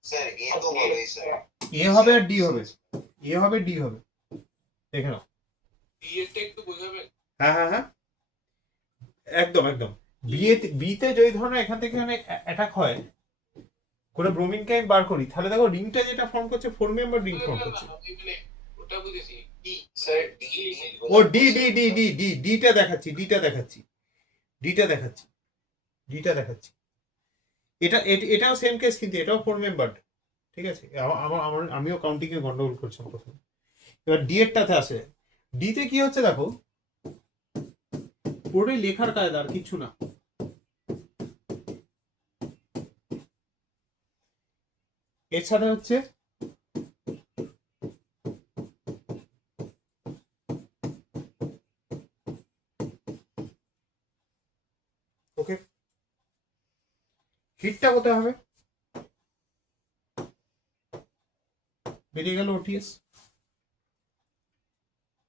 স্যার এ তো হবেই স্যার। A হবে আর D হবে, A হবে D হবে, দেখে নাও। বিয়েটা একটু বোঝাবেন? হ্যাঁ হ্যাঁ হ্যাঁ, একদম একদম। বিতে যদি ধরনের এখান থেকে এখানে অ্যাটাক হয় করে ব্রোমিন কে আমি বার করি, তাহলে দেখো রিংটা যেটা ফর্ম করছে 4 মেম্বার রিং ফর্ম করছে। মানে ওটা বুঝেছি, ডি স্যার ডি ও D D D D D ডিটা দেখাচ্ছি, ডিটা দেখাচ্ছি, ডিটা দেখাচ্ছি, ডিটা দেখাচ্ছি। এটা এটাও সেম কেস, কিন্তু এটাও 4 মেম্বার। ঠিক আছে, আমিও কাউন্টিং এ গন্ডগোল করছিলাম প্রথমে। এবার ডি এরটাতে আসে, ডি তে কি হচ্ছে দেখো, পুরোটাই লেখার কায়দা, আর কিছু না। এর সাথে হচ্ছে ওকে, হিটটা কোথায় হবে? বেরিয়ে গেল OTS।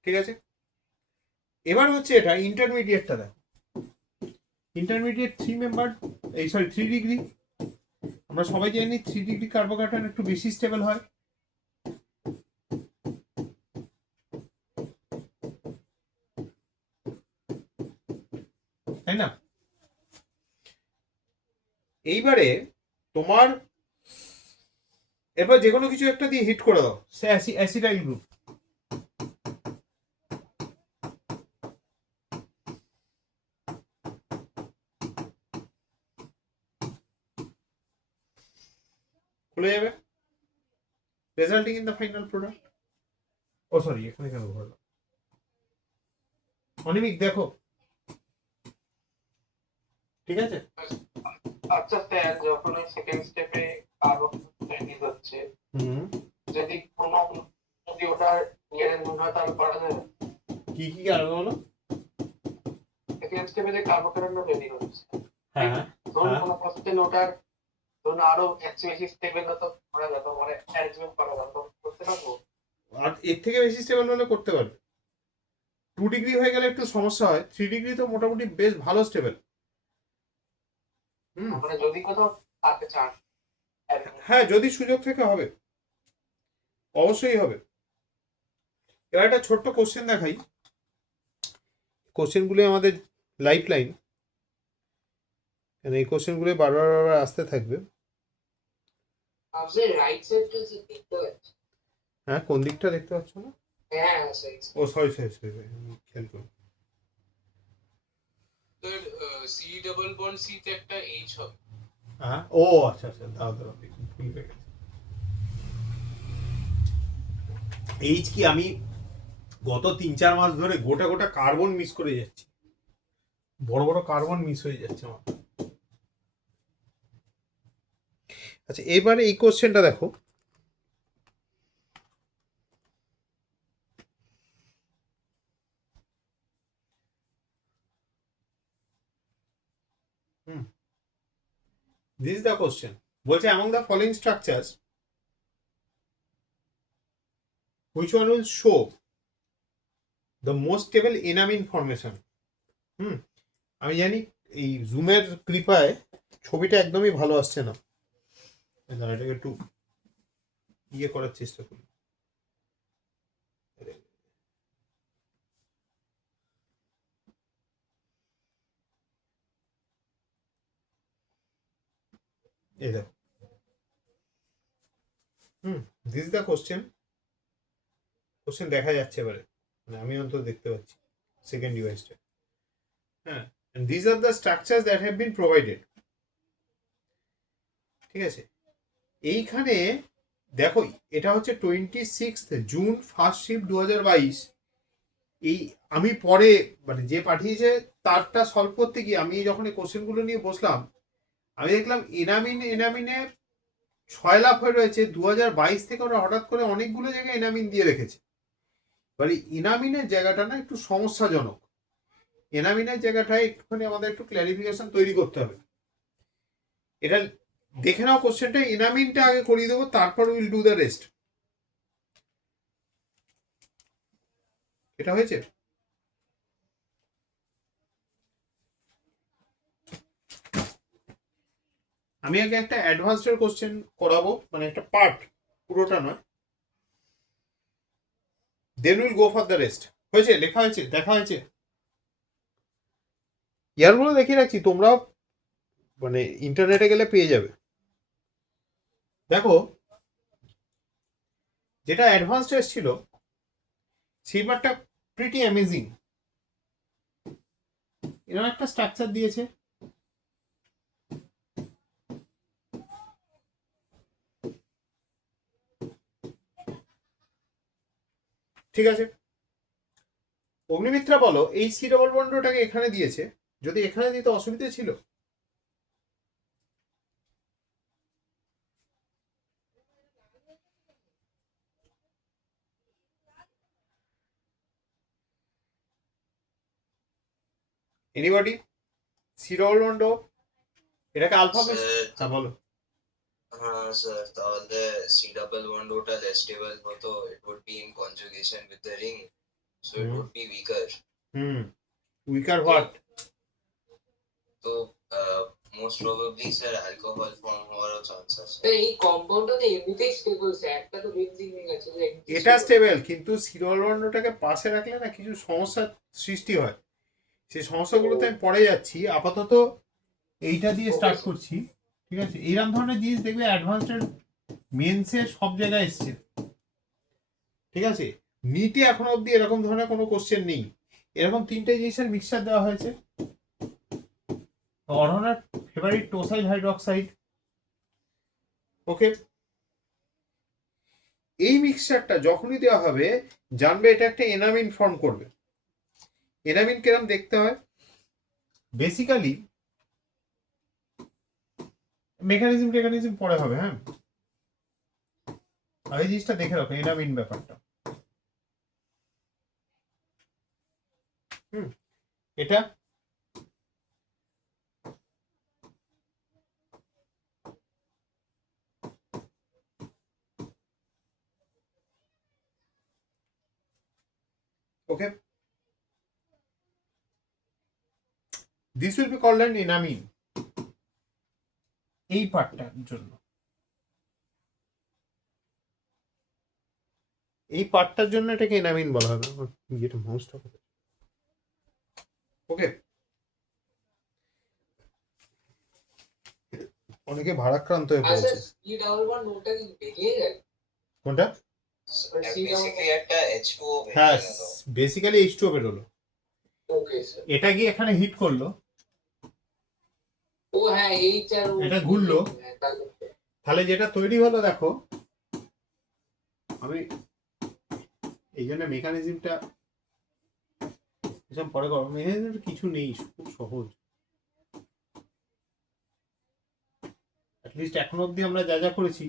ঠিক আছে, এবার হচ্ছে এটা ইন্টারমিডিয়েটটা দেখো। ইন্টারমিডিয়েট 3 মেম্বার, এই সরি 3 ডিগ্রি। আমরা সবাই জানি 3 ডিগ্রি কার্বোকার্বন একটু বেশি স্টেবল হয়। তাই না? এইবারে তোমার এরপর যে কোনো কিছু একটা দিয়ে হিট করে দাও, অ্যাসিটাইল গ্রুপ। খুলে যাবে, resulting in the final product. ও সরি, এখানে কেন ভরলাম? অনিমিক দেখো, ঠিক আছে। আচ্ছা স্যার, যখন ওই সেকেন্ড স্টেপে কার্বন রিলিজ হচ্ছে, যদি কোনো যদি ওটার ইয়ারের মনে হয় তাহলে করা যাবে। কি কি আর বলো? সেকেন্ড স্টেপে যে কার্বোকেরন রেডি হচ্ছে, হ্যাঁ, ধরুন কোনো প্রসেসে ওটার ধরুন আরো একটু বেশি স্টেবল হতো করা যেত, মানে অ্যারেঞ্জমেন্ট করা যেত, করতে পারবো। আর এর থেকে বেশি স্টেবল হলে করতে পারবে। 2 ডিগ্রি হয়ে গেলে একটু সমস্যা হয়, 3 ডিগ্রি তো মোটামুটি বেশ ভালো স্টেবল। মানে যদি কোথাও থাকতে চান, হ্যাঁ, যদি সুযোগ থেকে হবে, অবশ্যই হবে। এবার একটা ছোট্ট কোশ্চেন দেখাই, কোশ্চেনগুলো আমাদের লাইফ লাইন, এই কোশ্চেনগুলো বারবার বারবার আসতে থাকবে। আপনার রাইট সাইডটা যে দেখতে পাচ্ছি। হ্যাঁ, কোন দিকটা দেখতে পাচ্ছ না? হ্যাঁ সরি। ও সরি, খেয়াল করুন। Sir C double bond C তে একটা এইচ হবে। হ্যাঁ, ও আচ্ছা আচ্ছা, দাও দাও, ভুল হয়ে গেছে। এইচ কি, আমি গত 3-4 মাস ধরে গোটা গোটা কার্বন মিস করে যাচ্ছি, বড় বড় কার্বন মিস হয়ে যাচ্ছে আমার। আচ্ছা, এবারে এই কোশ্চেনটা দেখো, দিস ইজ দ্য কোশ্চেন। বলছে among the following structures which one will show the most stable enamine formation? আমি জানি এই জুমের কৃপায় ছবিটা একদমই ভালো আসছে না, এটাকে একটু ইয়ে করার চেষ্টা করি। এই দেখো, দিস দ্য কোশ্চেন দেখা যাচ্ছে এবারে, মানে আমি অন্তত দেখতে পাচ্ছি সেকেন্ড ডিভাইসটা। হ্যাঁ, and these are the structures that have been provided. ঠিক আছে, এইখানে দেখো, এটা হচ্ছে 26 জুন ফার্স্ট শিফট 2022। এই আমি পরে মানে যে পাঠিয়েছে তারটা সলভ করতে গিয়ে আমি যখন এই কোশ্চেনগুলো নিয়ে বসলাম, আমি দেখলাম এনামিনে 6 লাখ হয়ে রয়েছে। 2022 থেকে ওরা হঠাৎ করে অনেকগুলো জায়গায় এনামিন দিয়ে রেখেছে। এবারে এনামিনের জায়গাটা না একটু সমস্যাজনক, এনামিনের জায়গাটায় একটুখানি আমাদের একটু ক্ল্যারিফিকেশন তৈরি করতে হবে। এটা দেখে নাও কোশ্চেনটা, এনামিনটা আগে করিয়ে দেবো, তারপর উইল ডু দ্য রেস্ট। এটা হয়েছে? আমি আগে একটা অ্যাডভান্সড কোশ্চেন করাবো, মানে একটা পার্ট, পুরোটা নয়, then will go for the rest. হয়েছে? লেখা হয়েছে, দেখা হয়েছে? ইয়ারগুলো দেখিয়ে রাখছি, তোমরাও মানে ইন্টারনেটে গেলে পেয়ে যাবে। দেখো, যেটা অ্যাডভান্সড এসেছিল সেইবারটা প্রিটি অ্যামেজিং। এরকম একটা স্ট্রাকচার দিয়েছে, ঠিক আছে। অগ্নিমিত্রা বলো, এই সি ডবল বন্ডটাকে এখানে দিয়েছে, যদি এখানে দিতে অসুবিধা ছিল? এনিবডি? সি ডবল বন্ড এটাকে আলফা বেস, হ্যাঁ বলো। হ্যাঁ স্যার, তাহলে সি ডাবল বন্ড ওটা লেস স্টেবল হতো, it would be in conjugation with the ring, so it would be weaker. Weaker what? তো most probably sir alcohol form হওয়ারও chance আছে। এই কম্পাউন্ডটা তো এমনিতেই স্টেবল স্যার, একটা তো বেনজিন নিয়ে গেছে যে এটা স্টেবল, কিন্তু সি ডবল বন্ডটাকে পাশে রাখলে না কিছু সমস্যার সৃষ্টি হয়, সেই সমস্যাগুলোতে আমি পরে যাচ্ছি। আপাতত এইটা দিয়ে স্টার্ট করছি, ঠিক আছে। এইরকম ধরনের জিনিস দেখবে অ্যাডভান্সড মেন্সে সব জায়গায় এসছে, ঠিক আছে। নিটে এখনো অবধি এরকম ধরনের কোনো কোশ্চেন নেই। এরকম তিনটে জিনিসের মিক্সচার দেওয়া হয়েছে। অরহনার ফেভারিট টোসাইল হাইড্রোক্সাইড, ওকে। এই মিক্সচারটা যখনই দেওয়া হবে জানবে এটা একটা এনামিন ফর্ম করবে। এনামিন কিরম দেখতে হয়, বেসিক্যালি মেকানিজম পরে হবে, হ্যাঁ। এই জিনিসটা দেখে রাখো, এনামিন ব্যাপারটা। এটা okay, this will be called an enamine এই পার্টটার জন্য। এই পার্টটার জন্য এটাকে এনামিন বলা হবে। এটা মাউসটা ওকে। অনেকে ভারাক্রান্ত হয়ে আচ্ছা পড়েছে। C11 ওটা কি বেরিয়ে যায়? কোনটা? বেসিক্যালি একটা H2O হ্যাঁ, বেরিয়ে গেল। বেসিক্যালি H2O বেরোলো। Okay sir. এটা গিয়ে এখানে হিট করলো, ও হ্যাঁ এইচ আর ও এটা ঘুরলো। হ্যাঁ, তাহলে তাহলে যেটা তৈরি হলো দেখো, আমি এই জন্য মেকানিজমটা এসব পরে করবো। মেকানিজমটা কিছু নেই, খুব সহজ। অ্যাটলিস্ট এখন অবধি আমরা যা যা করেছি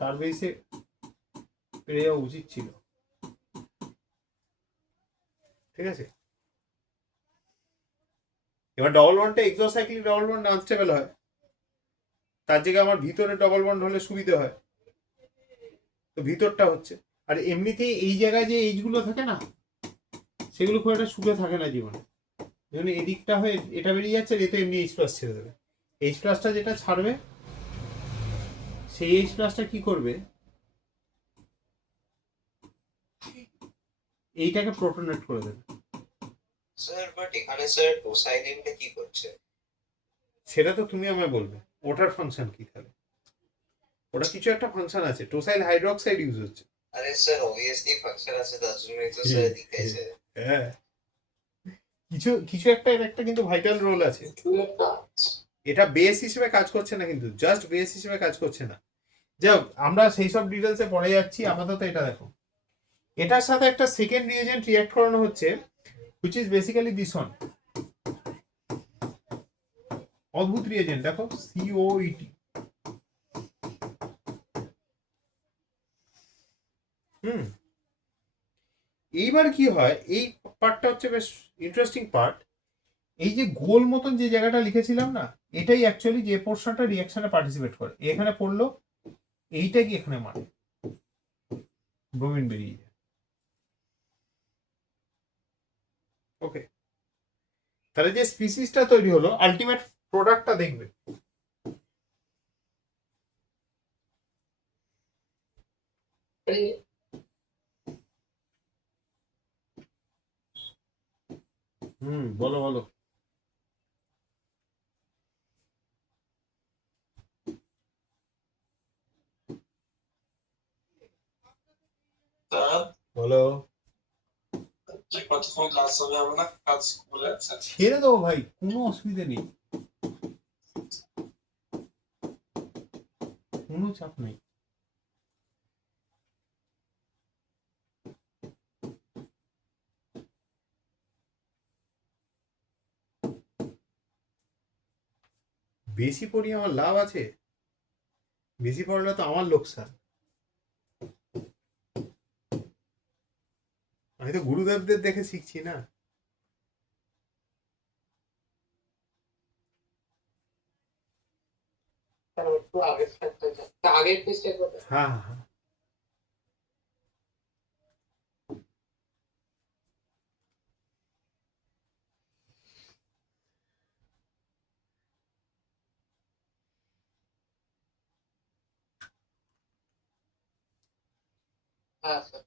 তার বেসে পেরে যাওয়া উচিত ছিল, ঠিক আছে। এবার ডবল বন্ডটা এক্সোসাইক্লিক ডবল বন্ড আনস্টেবল হয়, তার জায়গায় আমার ভিতরে ডবল বন্ড হলে সুবিধা হয়, তো ভিতরটা হচ্ছে। আর এমনিতেই এই জায়গায় যে এইচগুলো থাকে না, সেগুলো খুব একটা সুখে থাকে না জীবনে। যেমন এদিকটা হয়ে এটা বেরিয়ে যাচ্ছে, এতে এমনি এইচ প্লাস ছেড়ে দেবে। এইচ প্লাসটা যেটা ছাড়বে, সেই এইচ প্লাসটা কি করবে, এইটাকে প্রোটনেট করে দেবে। স্যার বাট এখানে স্যার টোসাইলিনটা কি করছে? সেটা তো তুমি আমায় বলবে, ওটার ফাংশন কি তাহলে। ওটা কিছু একটা ফাংশন আছে, টোসাইল হাইড্রোক্সাইড ইউজ হচ্ছে। আরে স্যার অবভিয়াসলি ফাংশন আছে, তার জন্যই তো স্যার লিখেছে। হ্যাঁ, কিছু কিছু একটা এর একটা কিন্তু ভাইটাল রোল আছে। কিছু একটা এটা বেস হিসেবে কাজ করছে না, কিন্তু জাস্ট বেস হিসেবে কাজ করছে না। যাই হোক, আমরা সেই সব ডিটেলসে পড়ে যাচ্ছি। আপাতত এটা দেখো, এটার সাথে একটা সেকেন্ড রিয়েজেন্ট রিঅ্যাক্ট করানো হচ্ছে, which is basically this one. অদ্ভুত রিয়েজেন্ট দেখো, COET। এইবার কি হয়, এই পার্টটা হচ্ছে বেশ ইন্টারেস্টিং পার্ট। এই যে গোল মতন যে জায়গাটা লিখেছিলাম না, এটাই অ্যাকচুয়ালি যে পোর্শনটা রিঅ্যাকশনে পার্টিসিপেট করে। এখানে পড়লো, এইটা কি এখানে মারে, ব্রোমিন বেরিয়ে যায়। ওকে, তাহলে যে স্পিসিসটা তৈরি হলো, আলটিমেট প্রোডাক্টটা দেখবে। বলো বলো। বলো। কতক্ষণ ক্লাস হবে? আমরা কাজ স্কুলে আছে। ছেড়ে দেবো ভাই, কোনো অসুবিধা নেই, কোনো চাপ নেই। বেশি পড়ি আমার লাভ আছে, বেশি পড়লে তো আমার লোকসান। আমি তো গুরুদেবদের দেখে শিখছি না। একটু আগের স্যারটা আগের পেজটা কথা হ্যাঁ হ্যাঁ, হ্যাঁ স্যার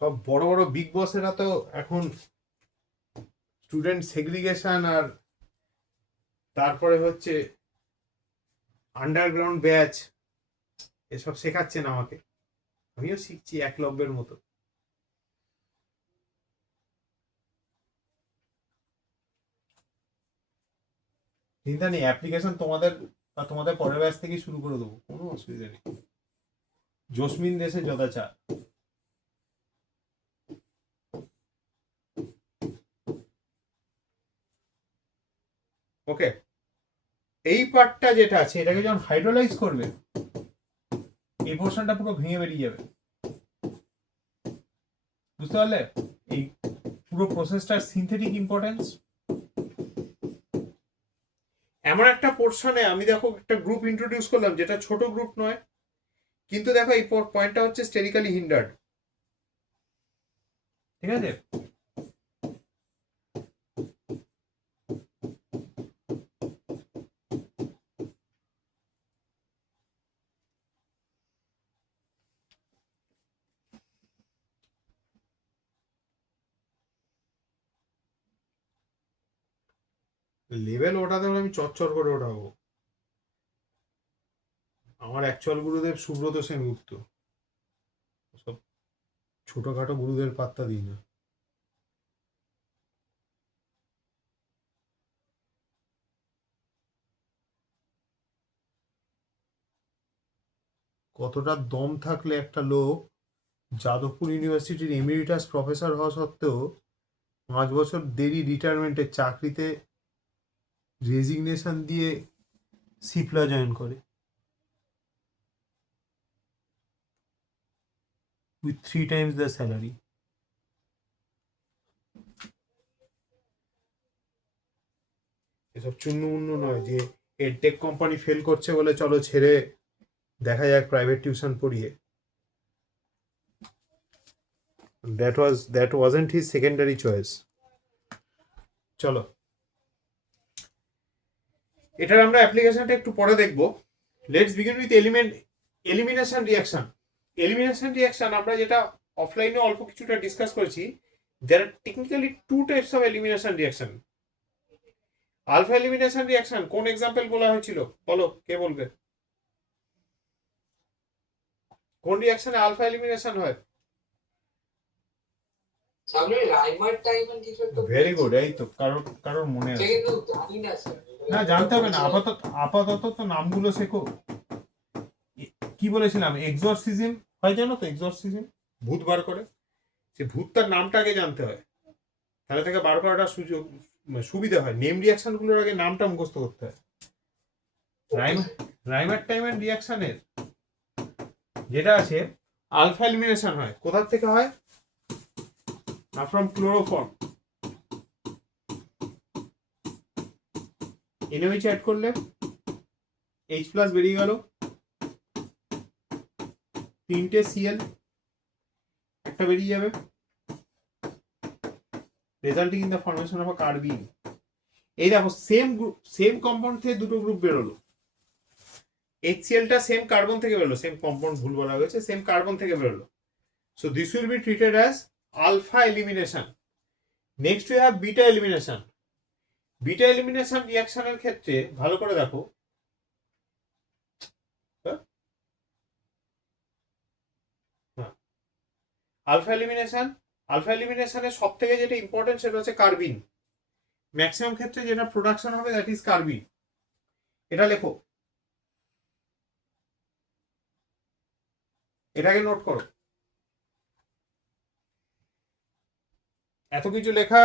সব বড় বড় বিগ বসেরা তো এখন স্টুডেন্ট সেগ্রিগেশন আর তারপরে হচ্ছে আন্ডারগ্রাউন্ড ব্যাচ, এসব শেখাচ্ছেন আমাকে, আমিও শিখছি একলব্যের মতো। চিন্তা নেই, অ্যাপ্লিকেশন তোমাদের বা তোমাদের পরের ব্যাচ থেকেই শুরু করে দেবো, কোনো অসুবিধা নেই। জসমিন দেশে যদাচার। ওকে, এই পার্টটা যেটা আছে এটাকে যখন হাইড্রোলাইজ করবে, এই পোর্শনটা পুরো ভেঙে বেরিয়ে যাবে, বুঝতে পারলে? এই পুরো প্রসেসটার সিনথেটিক ইম্পর্টেন্স। এমন একটা পোর্শনে আমি দেখো একটা গ্রুপ ইন্ট্রোডিউস করলাম যেটা ছোট গ্রুপ নয়, কিন্তু দেখো এই পয়েন্টটা হচ্ছে স্টেরিক্যালি হিন্ডার্ড, ঠিক আছে? লেভেল ওঠাতে হলে আমি চচ্চর করে ওঠাবো। আমার অ্যাকচুয়াল গুরুদেব সুব্রত সেনগুপ্ত, সব ছোটখাটো গুরুদের পাত্তা দিই না। কতটা দম থাকলে একটা লোক যাদবপুর ইউনিভার্সিটির এমিরিটাস প্রফেসর হওয়া সত্ত্বেও 5 বছর দেরি রিটায়ারমেন্টের চাকরিতে রেজিগনেশন দিয়ে সিপলা জয়েন করে উইথ 3 times দ্য স্যালারি। এসব চুন্নু নয় যে এডটেক কোম্পানি ফেল করছে বলে চলো ছেড়ে দেখা যাক প্রাইভেট টিউশন পড়িয়ে। that wasn't his secondary choice. চলো, এটার আমরা অ্যাপ্লিকেশনটা একটু পরে দেখব। Let's begin with elimination reaction. Elimination reaction আমরা যেটা অফলাইনে অল্প কিছুটা ডিসকাস করেছি, there are technically 2 types of elimination reaction. Alpha elimination reaction কোন এক্সাম্পল বলা হয়েছিল বলো, কে বলবে? কোন রিঅ্যাকশনে আলফা এলিমিনেশন হয়? সামনে রাইমার টাইম কিছু একটা ভেরি গুড, এই তো কারোর মনে আছে। কিন্তু জানি না স্যার, না জানতে হবে না, আপাতত তো নামগুলো শেখো। কি বলেছিলাম, এক্সরসিজম হয় জানো তো? এক্সরসিজম, ভূত বার করে, সে ভূতটার নামটা আগে জানতে হয়, তাহলে থেকে বার করাটা সুবিধা হয়। নেম রিয়াকশন গুলোর আগে নামটা মুখস্থ করতে হয়। রাইমার টাইম এন্ড রিয়াকশনের যেটা আছে আলফা এলিমিনেশন হয়, কোথা থেকে হয় না? From chloroform. NaOH অ্যাড করলে H+ বেরিয়ে গেল, 3টে Cl একটা বেরিয়ে যাবে, resulting in the formation of a carbene. এই দেখো সেম কম্পাউন্ড থেকে দুটো গ্রুপ বেরোলো, HCl-টা সেম কার্বন থেকে বেরোলো, সেম কম্পাউন্ড ভুল বলা হয়েছে, সেম কার্বন থেকে বেরোলো। So this will be treated as alpha elimination. Next we have beta elimination. Beta elimination রিঅ্যাকশনের ক্ষেত্রে ভালো করে দেখো, আলফা এলিমিনেশনের সব থেকে যেটা ইম্পর্টেন্ট সেটা হচ্ছে কার্বিন। ম্যাক্সিমাম ক্ষেত্রে যেটা প্রোডাকশন হবে দ্যাট ইজ কার্বিন। এটা লেখো, এটাকে নোট করো। এত কিছু লেখা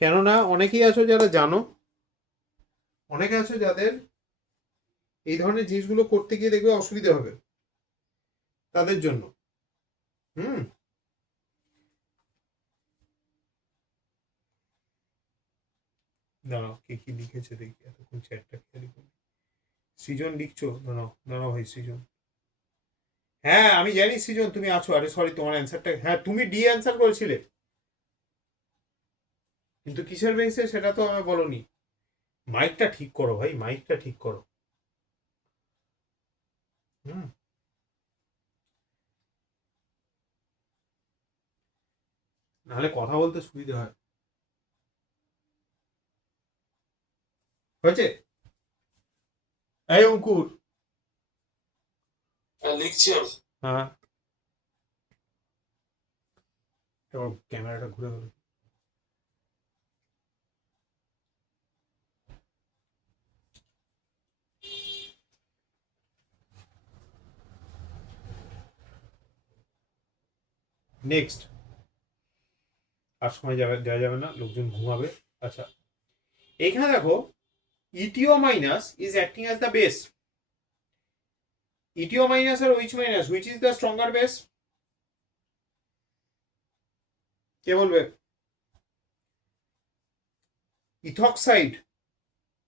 কেননা অনেকেই আছো যারা জানো, অনেকে আছো যাদের এই ধরনের জিনিসগুলো করতে গিয়ে দেখবে অসুবিধা হবে, তাদের জন্য। দাঁড়াও, কে কি লিখেছে দেখি, এতক্ষণ চ্যাটটা খেয়ালি করি। সৃজন লিখছো? দাঁড়াও ভাই সৃজন। হ্যাঁ আমি জানি সৃজন তুমি আছো। আরে সরি, তোমার অ্যান্সারটা, হ্যাঁ তুমি ডি অ্যান্সার করেছিলে, কিন্তু কিসের বেসে সেটা তো আমি বলনি। মাইকটা ঠিক করো ভাই, মাইকটা ঠিক করো। নাহলে কথা বলতে সুবিধা হয়। হয়েছে? এই অঙ্কুর, লিখছি আমি। হ্যাঁ, এবার ক্যামেরাটা ঘুরে গেল। নেক্সট, আর সময় দেওয়া যাবে না, লোকজন ঘুমাবে। আচ্ছা, এখানে দেখো EtO minus is acting as the base. EtO minus আর OH minus, which is the stronger base? কে বলবে? ইথক্সাইড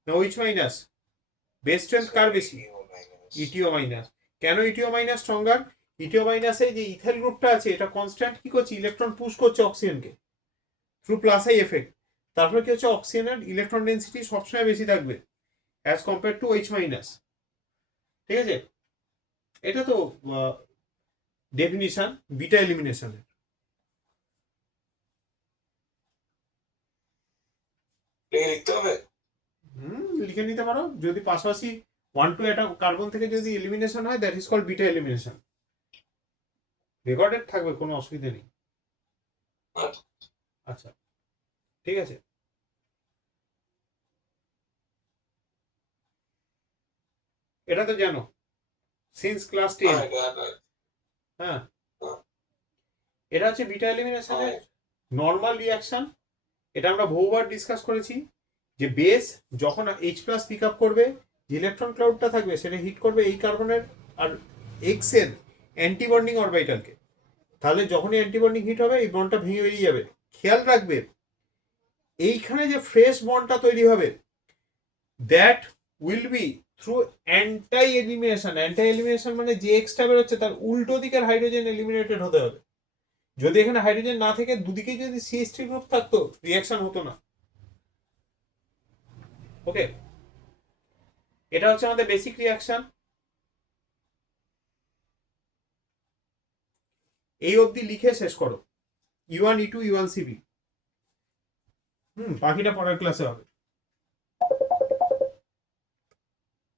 না ওইচ মাইনাস? বেস স্ট্রেংথ কার বেশি? EtO minus. কেন ইটিও মাইনাস স্ট্রঙ্গার? ইটিও মাইনাসে যে ইথাইল গ্রুপটা আছে এটা কনস্ট্যান্ট কি করছে? ইলেকট্রন পুশ করছে অক্সিজেনকে থ্রু প্লাস আই এফেক্ট। তারপরে কি হচ্ছে? অক্সিজেনের ইলেকট্রন ডেন্সিটি সবসময় বেশি থাকবে as compare to H minus. ঠিক আছে, এটা তো ডেফিনিশন বিটা এলিমিনেশনের। লিখতে হবে। লিখে নিতে পারো, যদি পাশাপাশি 1 2 একটা কার্বন থেকে যদি এলিমিনেশন হয়, that is called beta elimination. Recorded থাকবে, কোনো অসুবিধা নেই। আচ্ছা, ঠিক আছে। এটা তো জানো সিন্স ক্লাস 10। হ্যাঁ, এটা হচ্ছে বিটা এলিমিনেশনের নর্মাল রিয়াকশন। এটা আমরা বহুবার ডিসকাস করেছি যে বেস যখন H প্লাস পিক আপ করবে, যে ইলেকট্রন ক্লাউডটা থাকবে সেটা হিট করবে এই কার্বনের আর এক্স এর অ্যান্টিবন্ডিং অরবিটালকে। তাহলে যখনই অ্যান্টিবন্ডিং হিট হবে এই বন্ডটা ভেঙে বেরিয়ে যাবে। খেয়াল রাখবে এইখানে যে ফ্রেশ বন্ডটা তৈরি হবে that will be through anti elimination. Anti elimination মানে যে এক্সটা বেরোচ্ছে তার উল্টো দিকের হাইড্রোজেন এলিমিনেটেড হতে হবে। যদি এখানে হাইড্রোজেন না থেকে দুদিকে যদি CH3 গ্রুপ থাকতো রিয়াকশন হতো না। ওকে, এটা হচ্ছে আমাদের বেসিক রিয়াকশন। এই অবধি লিখে শেষ করো। E1 E2 E1 CB। বাকিটা পরের ক্লাসে হবে।